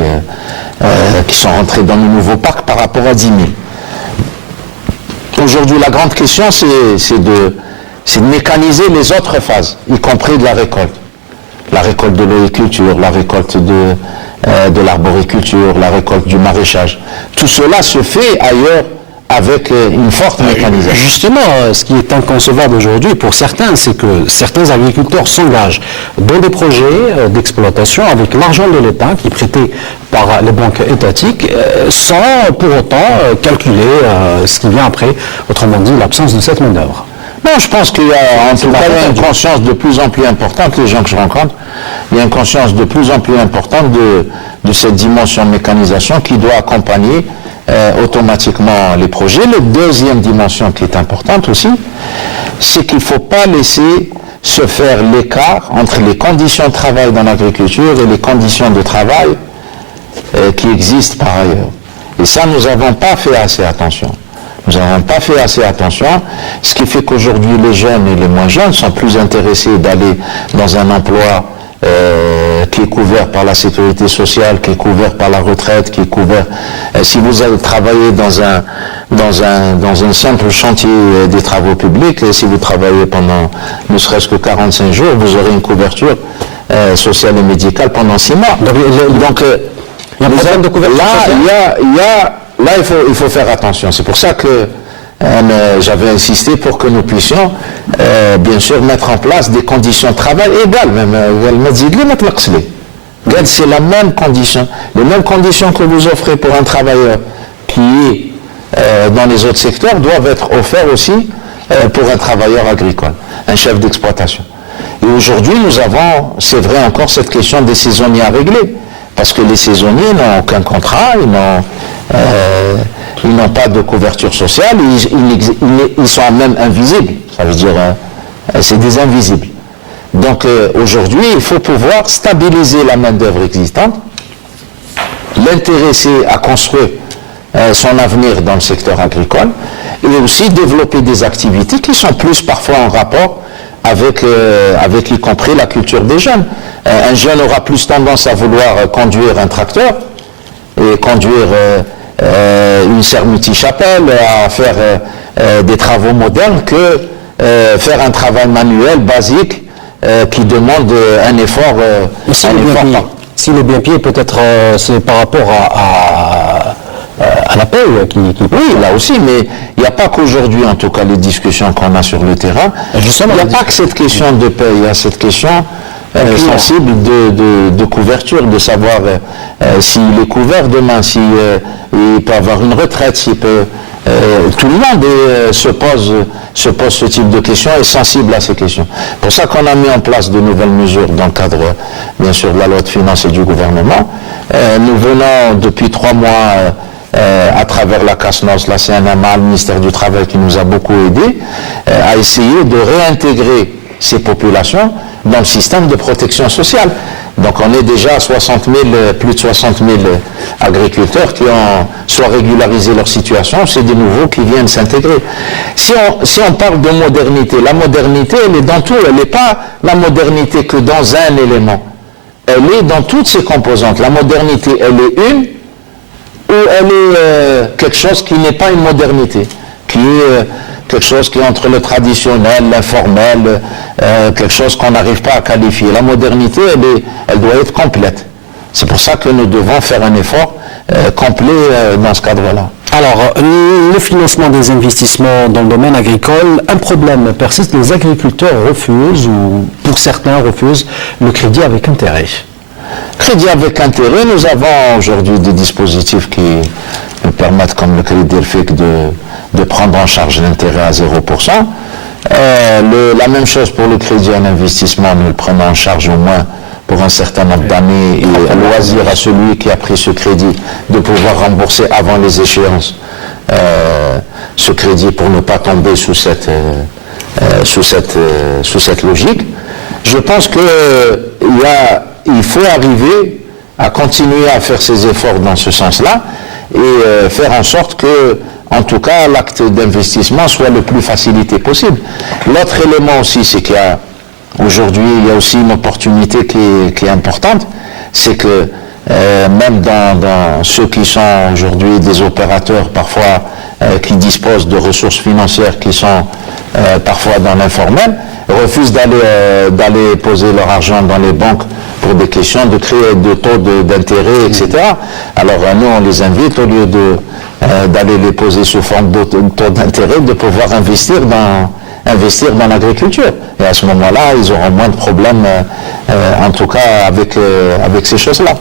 qui sont rentrées dans le nouveau parc par rapport à 10 000. Aujourd'hui, la grande question, c'est de mécaniser les autres phases, y compris de la récolte. La récolte de l'oléiculture, la récolte de l'arboriculture, la récolte du maraîchage. Tout cela se fait ailleurs avec une forte mécanisation. Justement, ce qui est inconcevable aujourd'hui pour certains, c'est que certains agriculteurs s'engagent dans des projets d'exploitation avec l'argent de l'État qui est prêté par les banques étatiques sans pour autant calculer ce qui vient après, autrement dit l'absence de cette main-d'œuvre. Non, je pense qu'il y a en tout cas une conscience de plus en plus importante, les gens que je rencontre, il y a une conscience de plus en plus importante de cette dimension mécanisation qui doit accompagner automatiquement les projets. La deuxième dimension qui est importante aussi, c'est qu'il ne faut pas laisser se faire l'écart entre les conditions de travail dans l'agriculture et les conditions de travail qui existent par ailleurs. Et ça, nous n'avons pas fait assez attention. Nous n'avons pas fait assez attention, ce qui fait qu'aujourd'hui les jeunes et les moins jeunes sont plus intéressés d'aller dans un emploi qui est couvert par la sécurité sociale, qui est couvert par la retraite, qui est couvert... si vous allez travailler dans un simple chantier des travaux publics, et si vous travaillez pendant ne serait-ce que 45 jours, vous aurez une couverture sociale et médicale pendant 6 mois. Donc il y a un problème de couverture sociale. Là, il faut faire attention. C'est pour ça que j'avais insisté pour que nous puissions, bien sûr, mettre en place des conditions de travail égales. C'est la même condition. Les mêmes conditions que vous offrez pour un travailleur qui est dans les autres secteurs doivent être offertes aussi pour un travailleur agricole, un chef d'exploitation. Et aujourd'hui, nous avons, c'est vrai encore, cette question des saisonniers à régler. Parce que les saisonniers n'ont aucun contrat, ils n'ont pas de couverture sociale, ils sont même invisibles. Ça veut dire, c'est des invisibles. Donc aujourd'hui, il faut pouvoir stabiliser la main-d'œuvre existante, l'intéresser à construire son avenir dans le secteur agricole, et aussi développer des activités qui sont plus parfois en rapport avec y compris la culture des jeunes. Un jeune aura plus tendance à vouloir conduire un tracteur et conduire une serre multichapelle, à faire des travaux modernes que faire un travail manuel basique qui demande un effort. Si le bien pied peut-être c'est par rapport à la paye Oui, là aussi, mais il n'y a pas qu'aujourd'hui, en tout cas, les discussions qu'on a sur le terrain. Il n'y a pas que cette question de paye, il y a cette question sensible de couverture, de savoir s'il est couvert demain, s'il peut avoir une retraite, s'il peut... tout le monde se pose ce type de questions et est sensible à ces questions. C'est pour ça qu'on a mis en place de nouvelles mesures dans le cadre, bien sûr, de la loi de finances et du gouvernement. Nous venons depuis 3 mois à travers la CASNOS, la CNMA, le ministère du Travail qui nous a beaucoup aidés, à essayer de réintégrer ces populations dans le système de protection sociale. Donc on est déjà à plus de 60 000 agriculteurs qui ont soit régularisé leur situation, c'est des nouveaux qui viennent s'intégrer. Si on parle de modernité, la modernité elle est dans tout, elle n'est pas la modernité que dans un élément. Elle est dans toutes ses composantes. La modernité, elle est une, ou elle est quelque chose qui n'est pas une modernité, qui est quelque chose qui est entre le traditionnel, l'informel, quelque chose qu'on n'arrive pas à qualifier. La modernité, elle doit être complète. C'est pour ça que nous devons faire un effort complet dans ce cadre-là. Alors, le financement des investissements dans le domaine agricole, un problème persiste. Les agriculteurs refusent, ou pour certains refusent, le crédit avec intérêt. Crédit avec intérêt, nous avons aujourd'hui des dispositifs qui nous permettent, comme le crédit ELFIC, de prendre en charge l'intérêt à 0%. La même chose pour le crédit en investissement, nous le prenons en charge au moins pour un certain nombre d'années, et loisir à celui qui a pris ce crédit de pouvoir rembourser avant les échéances ce crédit pour ne pas tomber sous cette logique. Je pense qu'il faut arriver à continuer à faire ces efforts dans ce sens-là et faire en sorte que, en tout cas, l'acte d'investissement soit le plus facilité possible. L'autre élément aussi, c'est qu'aujourd'hui, il y a aussi une opportunité qui est importante, c'est que même dans ceux qui sont aujourd'hui des opérateurs, parfois qui disposent de ressources financières qui sont parfois dans l'informel, refusent d'aller poser leur argent dans les banques pour des questions de créer de taux d'intérêt, etc. Alors nous, on les invite, au lieu d'aller les poser sous forme de taux d'intérêt, de pouvoir investir dans l'agriculture. Et à ce moment-là, ils auront moins de problèmes, en tout cas avec ces choses-là.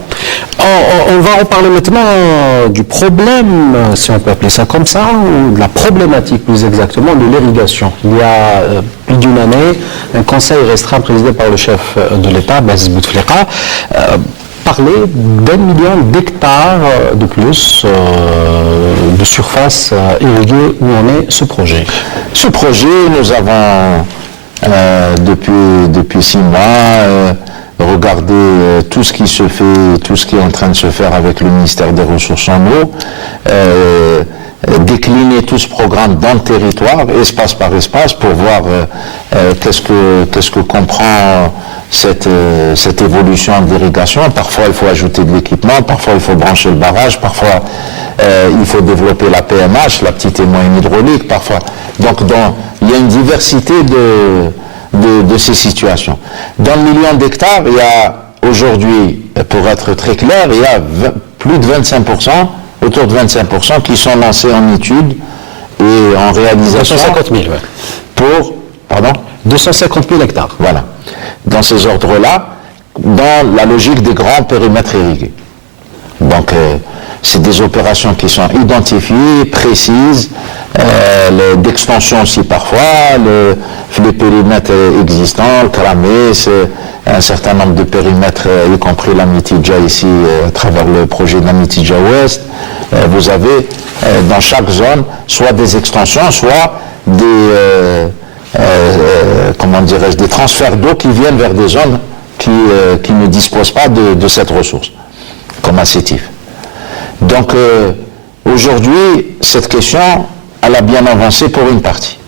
On va en parler maintenant du problème, si on peut appeler ça comme ça, ou de la problématique plus exactement de l'irrigation. Il y a plus d'une année, un conseil restreint présidé par le chef de l'État, Baziz Bouteflika, parlait d'1 million d'hectares de plus de surface irriguée. Où en est ce projet? Ce projet, nous avons depuis 6 mois regardé tout ce qui se fait, tout ce qui est en train de se faire avec le ministère des Ressources en eau, décliner tout ce programme dans le territoire, espace par espace, pour voir qu'est-ce que comprend cette évolution d'irrigation. Parfois il faut ajouter de l'équipement, parfois il faut brancher le barrage, parfois il faut développer la PMH, la petite et moyenne hydraulique, parfois. Donc il y a une diversité de ces situations. Dans le million d'hectares, il y a aujourd'hui, pour être très clair, il y a plus de 25%, autour de 25% qui sont lancés en études et en réalisation. 250 000, ouais. Pour, pardon ? 250 000 hectares. Voilà. Dans ces ordres-là, dans la logique des grands périmètres irrigués. Donc, c'est des opérations qui sont identifiées, précises, d'extension aussi parfois, les périmètres existants, le Kramé, c'est un certain nombre de périmètres, y compris la Mitidja ici, à travers le projet de la Mitidja Ouest. Vous avez dans chaque zone soit des extensions, soit des transferts d'eau qui viennent vers des zones qui ne disposent pas de cette ressource, comme à Sétif. Donc aujourd'hui, cette question, elle a bien avancé pour une partie.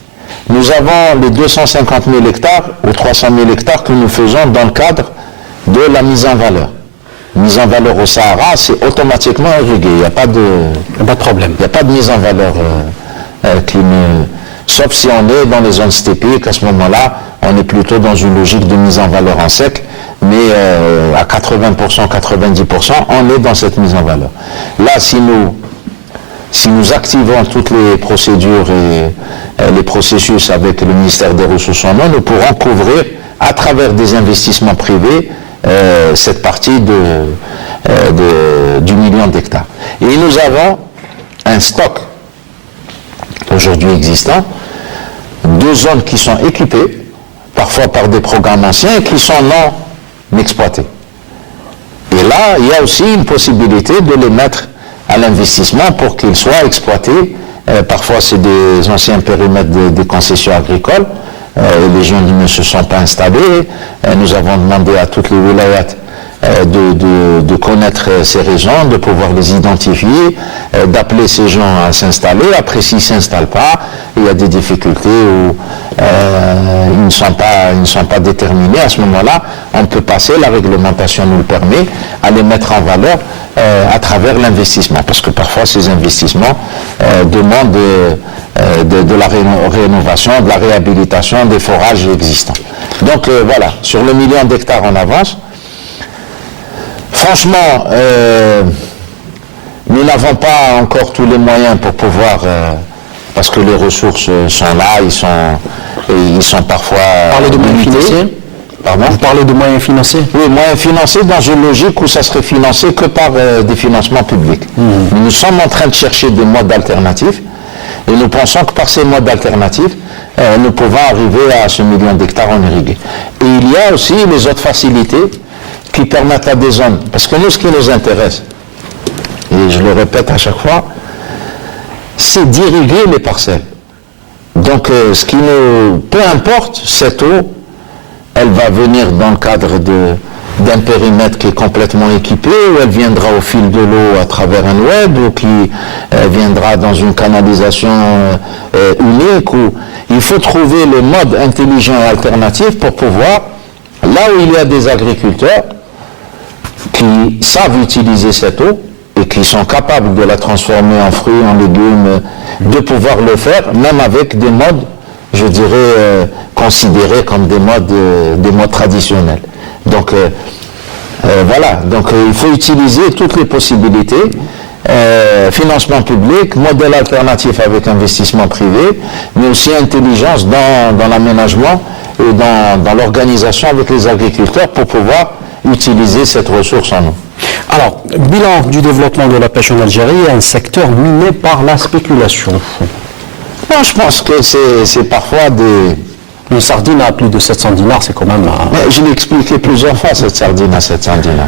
Nous avons les 250 000 hectares ou 300 000 hectares que nous faisons dans le cadre de la mise en valeur. Mise en valeur au Sahara, c'est automatiquement irrigué. Il n'y a pas de problème. Il n'y a pas de mise en valeur sauf si on est dans les zones stépiques. À ce moment-là, on est plutôt dans une logique de mise en valeur en sec, mais à 80%, 90%, on est dans cette mise en valeur. Là, si nous activons toutes les procédures et les processus avec le ministère des Ressources en eau, nous pourrons couvrir à travers des investissements privés cette partie du million d'hectares. Et nous avons un stock aujourd'hui existant, 2 zones qui sont équipées, parfois par des programmes anciens, qui sont non exploitées. Et là, il y a aussi une possibilité de les mettre à l'investissement pour qu'ils soient exploités. Parfois, c'est des anciens périmètres des concessions agricoles. Les gens ne se sont pas installés. Nous avons demandé à toutes les wilayats de connaître ces raisons, de pouvoir les identifier, d'appeler ces gens à s'installer. Après, s'ils ne s'installent pas, il y a des difficultés où ils ne sont pas déterminés. À ce moment-là, on peut passer, la réglementation nous le permet, à les mettre en valeur à travers l'investissement. Parce que parfois, ces investissements demandent de la rénovation, de la réhabilitation des forages existants. Donc voilà, sur le 1 million d'hectares, on avance. Franchement, nous n'avons pas encore tous les moyens pour pouvoir, parce que les ressources sont là, ils sont parfois... Vous parlez de moyens financiers ? Pardon ? Vous parlez de moyens financiers ? Oui, moyens financiers dans une logique où ça serait financé que par des financements publics. Nous sommes en train de chercher des modes alternatifs et nous pensons que par ces modes alternatifs, nous pouvons arriver à ce 1 million d'hectares en irrigué. Et il y a aussi les autres facilités qui permettent à des zones, parce que nous, ce qui nous intéresse, et je le répète à chaque fois, c'est d'irriguer les parcelles. Donc, peu importe, cette eau, elle va venir dans le cadre d'un périmètre qui est complètement équipé, ou elle viendra au fil de l'eau à travers un web, ou qui viendra dans une canalisation unique. Il faut trouver le mode intelligent et alternatif pour pouvoir, là où il y a des agriculteurs qui savent utiliser cette eau et qui sont capables de la transformer en fruits, en légumes, de pouvoir le faire, même avec des modes, je dirais, considérés comme des modes traditionnels. Donc, voilà. Donc, il faut utiliser toutes les possibilités. Financement public, modèle alternatif avec investissement privé, mais aussi intelligence dans l'aménagement et dans l'organisation avec les agriculteurs pour pouvoir utiliser cette ressource en eau. Alors, bilan du développement de la pêche en Algérie, un secteur miné par la spéculation. Non, je pense que c'est parfois Une sardine à plus de 700 dinars, c'est quand même... Mais je l'ai expliqué plusieurs fois, cette sardine à 700 dinars.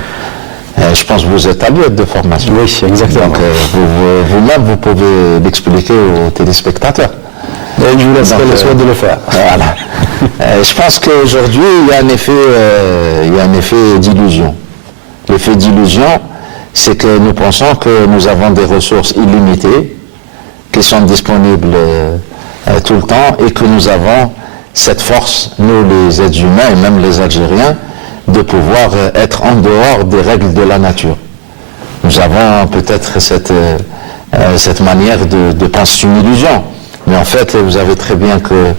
Je pense que vous êtes allié de formation. Oui, exactement. Donc, vous-même, vous pouvez l'expliquer aux téléspectateurs. Et je vous laisserai le soin de le faire. Voilà. Je pense qu'aujourd'hui, il y a un effet d'illusion. L'effet d'illusion, c'est que nous pensons que nous avons des ressources illimitées qui sont disponibles tout le temps et que nous avons cette force, nous les êtres humains et même les Algériens, de pouvoir être en dehors des règles de la nature. Nous avons peut-être cette manière de penser, une illusion. Mais en fait, vous savez très bien que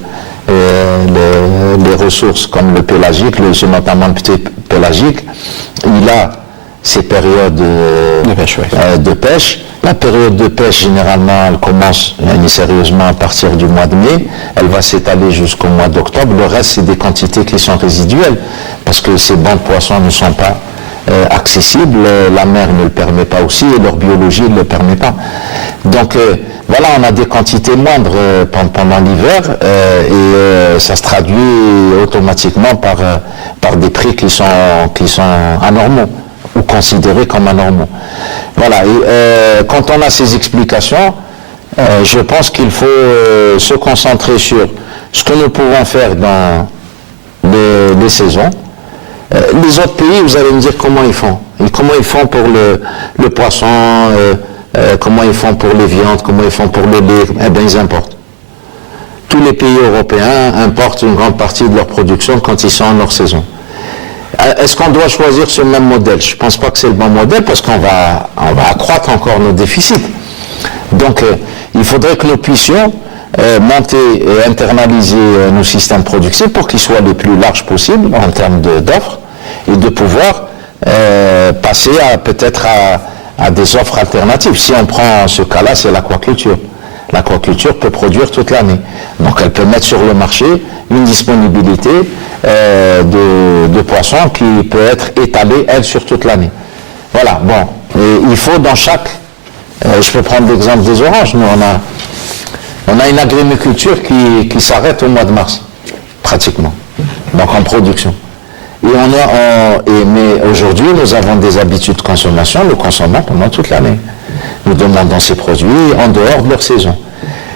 les ressources comme le pélagique, notamment le petit pélagique, il a ces périodes de pêche. La période de pêche, généralement, elle commence sérieusement à partir du mois de mai. Elle va s'étaler jusqu'au mois d'octobre. Le reste, c'est des quantités qui sont résiduelles parce que ces bancs de poissons ne sont pas accessibles. La mer ne le permet pas aussi et leur biologie ne le permet pas. Donc, voilà, on a des quantités moindres pendant l'hiver et ça se traduit automatiquement par des prix qui sont anormaux ou considérés comme anormaux. Voilà, et quand on a ces explications, je pense qu'il faut se concentrer sur ce que nous pouvons faire dans les saisons. Les autres pays, vous allez me dire comment ils font. Et comment ils font pour le poisson, comment ils font pour les viandes, comment ils font pour le lait. Eh bien, ils importent. Tous les pays européens importent une grande partie de leur production quand ils sont en hors saison. Est-ce qu'on doit choisir ce même modèle? Je ne pense pas que c'est le bon modèle parce qu'on va accroître encore nos déficits. Donc, il faudrait que nous puissions monter et internaliser nos systèmes productifs pour qu'ils soient les plus larges possibles en termes d'offres et de pouvoir passer peut-être à des offres alternatives. Si on prend ce cas-là, c'est l'aquaculture. L'aquaculture peut produire toute l'année. Donc elle peut mettre sur le marché une disponibilité de poissons qui peut être étalée, elle, sur toute l'année. Voilà, bon. Et il faut dans chaque... je peux prendre l'exemple des oranges. Nous, on a une agrumiculture qui s'arrête au mois de mars, pratiquement. Donc en production. Mais aujourd'hui, nous avons des habitudes de consommation, nous consommons pendant toute l'année. nous demandons ces produits en dehors de leur saison.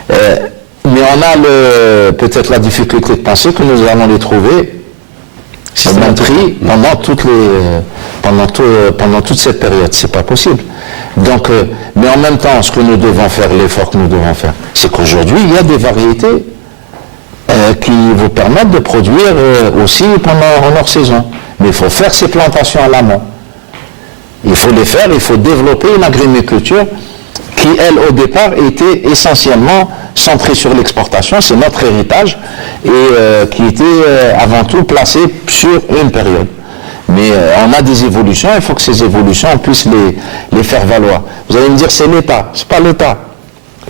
Mais on a peut-être la difficulté de penser que nous allons les trouver au même prix pendant toute cette période. C'est pas possible. Donc, mais en même temps, ce que nous devons faire, l'effort que nous devons faire, c'est qu'aujourd'hui, il y a des variétés qui vous permettent de produire aussi pendant leur saison. Mais il faut faire ces plantations à l'amont. Il faut les faire, il faut développer une agriculture qui, elle, au départ, était essentiellement centrée sur l'exportation. C'est notre héritage et qui était avant tout placé sur une période. Mais on a des évolutions, il faut que ces évolutions, on puisse les faire valoir. Vous allez me dire, c'est l'État. C'est pas l'État.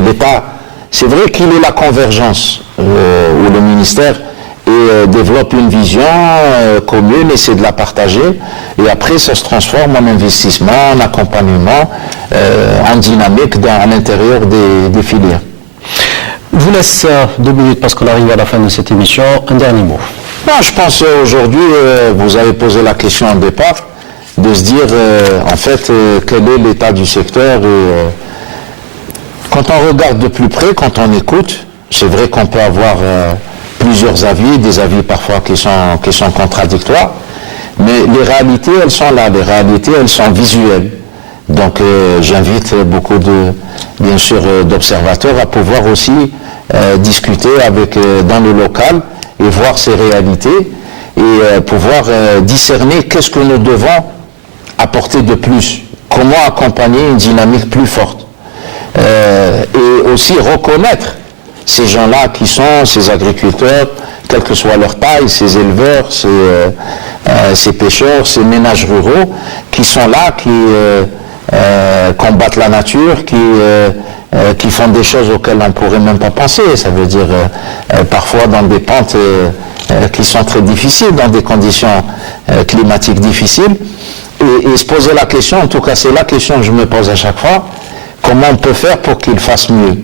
L'État, c'est vrai qu'il est la convergence où le ministère développe une vision commune, essaie de la partager, et après ça se transforme en investissement, en accompagnement, en dynamique à l'intérieur des filières. Je vous laisse 2 minutes parce qu'on arrive à la fin de cette émission. Un dernier mot. Non, je pense aujourd'hui, vous avez posé la question au départ, de se dire en fait quel est l'état du secteur. Quand on regarde de plus près, quand on écoute, c'est vrai qu'on peut avoir plusieurs avis, des avis parfois qui sont contradictoires, mais les réalités, elles sont là, les réalités, elles sont visuelles. Donc j'invite beaucoup bien sûr d'observateurs à pouvoir aussi discuter dans le local et voir ces réalités et pouvoir discerner qu'est-ce que nous devons apporter de plus, comment accompagner une dynamique plus forte. Et aussi reconnaître ces gens-là qui sont ces agriculteurs, quelle que soit leur taille, ces éleveurs, ces pêcheurs, ces ménages ruraux, qui sont là, qui combattent la nature, qui font des choses auxquelles on ne pourrait même pas penser. Ça veut dire parfois dans des pentes qui sont très difficiles, dans des conditions climatiques difficiles. Et se poser la question, en tout cas c'est la question que je me pose à chaque fois, comment on peut faire pour qu'ils fassent mieux?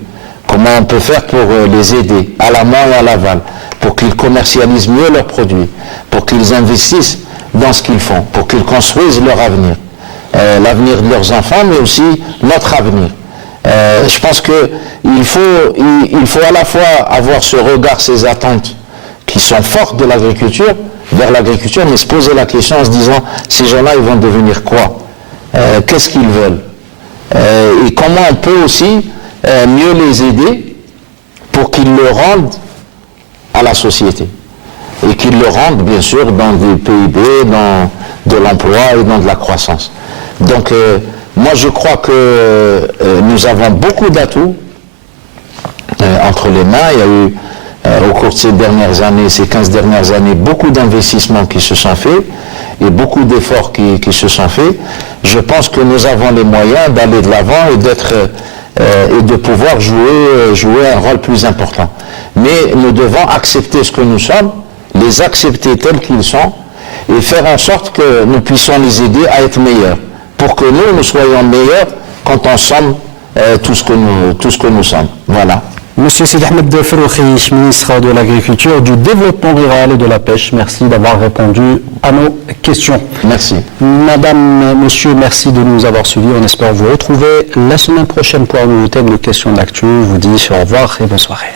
Comment on peut faire pour les aider à l'amont et à l'aval, pour qu'ils commercialisent mieux leurs produits, pour qu'ils investissent dans ce qu'ils font, pour qu'ils construisent leur avenir, l'avenir de leurs enfants, mais aussi notre avenir. Je pense qu'il faut à la fois avoir ce regard, ces attentes qui sont fortes de l'agriculture, vers l'agriculture, mais se poser la question en se disant, ces gens-là, ils vont devenir quoi? Qu'est-ce qu'ils veulent? Et comment on peut aussi mieux les aider pour qu'ils le rendent à la société et qu'ils le rendent bien sûr dans des PIB, dans de l'emploi et dans de la croissance. Donc moi je crois que nous avons beaucoup d'atouts entre les mains. Il y a eu au cours de ces dernières années, ces 15 dernières années, beaucoup d'investissements qui se sont faits et beaucoup d'efforts qui se sont faits. Je pense que nous avons les moyens d'aller de l'avant et et de pouvoir jouer un rôle plus important. Mais nous devons accepter ce que nous sommes, les accepter tels qu'ils sont, et faire en sorte que nous puissions les aider à être meilleurs, pour que nous soyons meilleurs quand on sommes tout ce que nous sommes. Voilà. Monsieur Sidi Ahmed Ferroukhi, ministre de l'Agriculture, du Développement rural et de la Pêche, merci d'avoir répondu à nos questions. Merci. Madame, monsieur, merci de nous avoir suivis. On espère vous retrouver la semaine prochaine pour un nouveau thème de questions d'actu. Je vous dis au revoir et bonne soirée.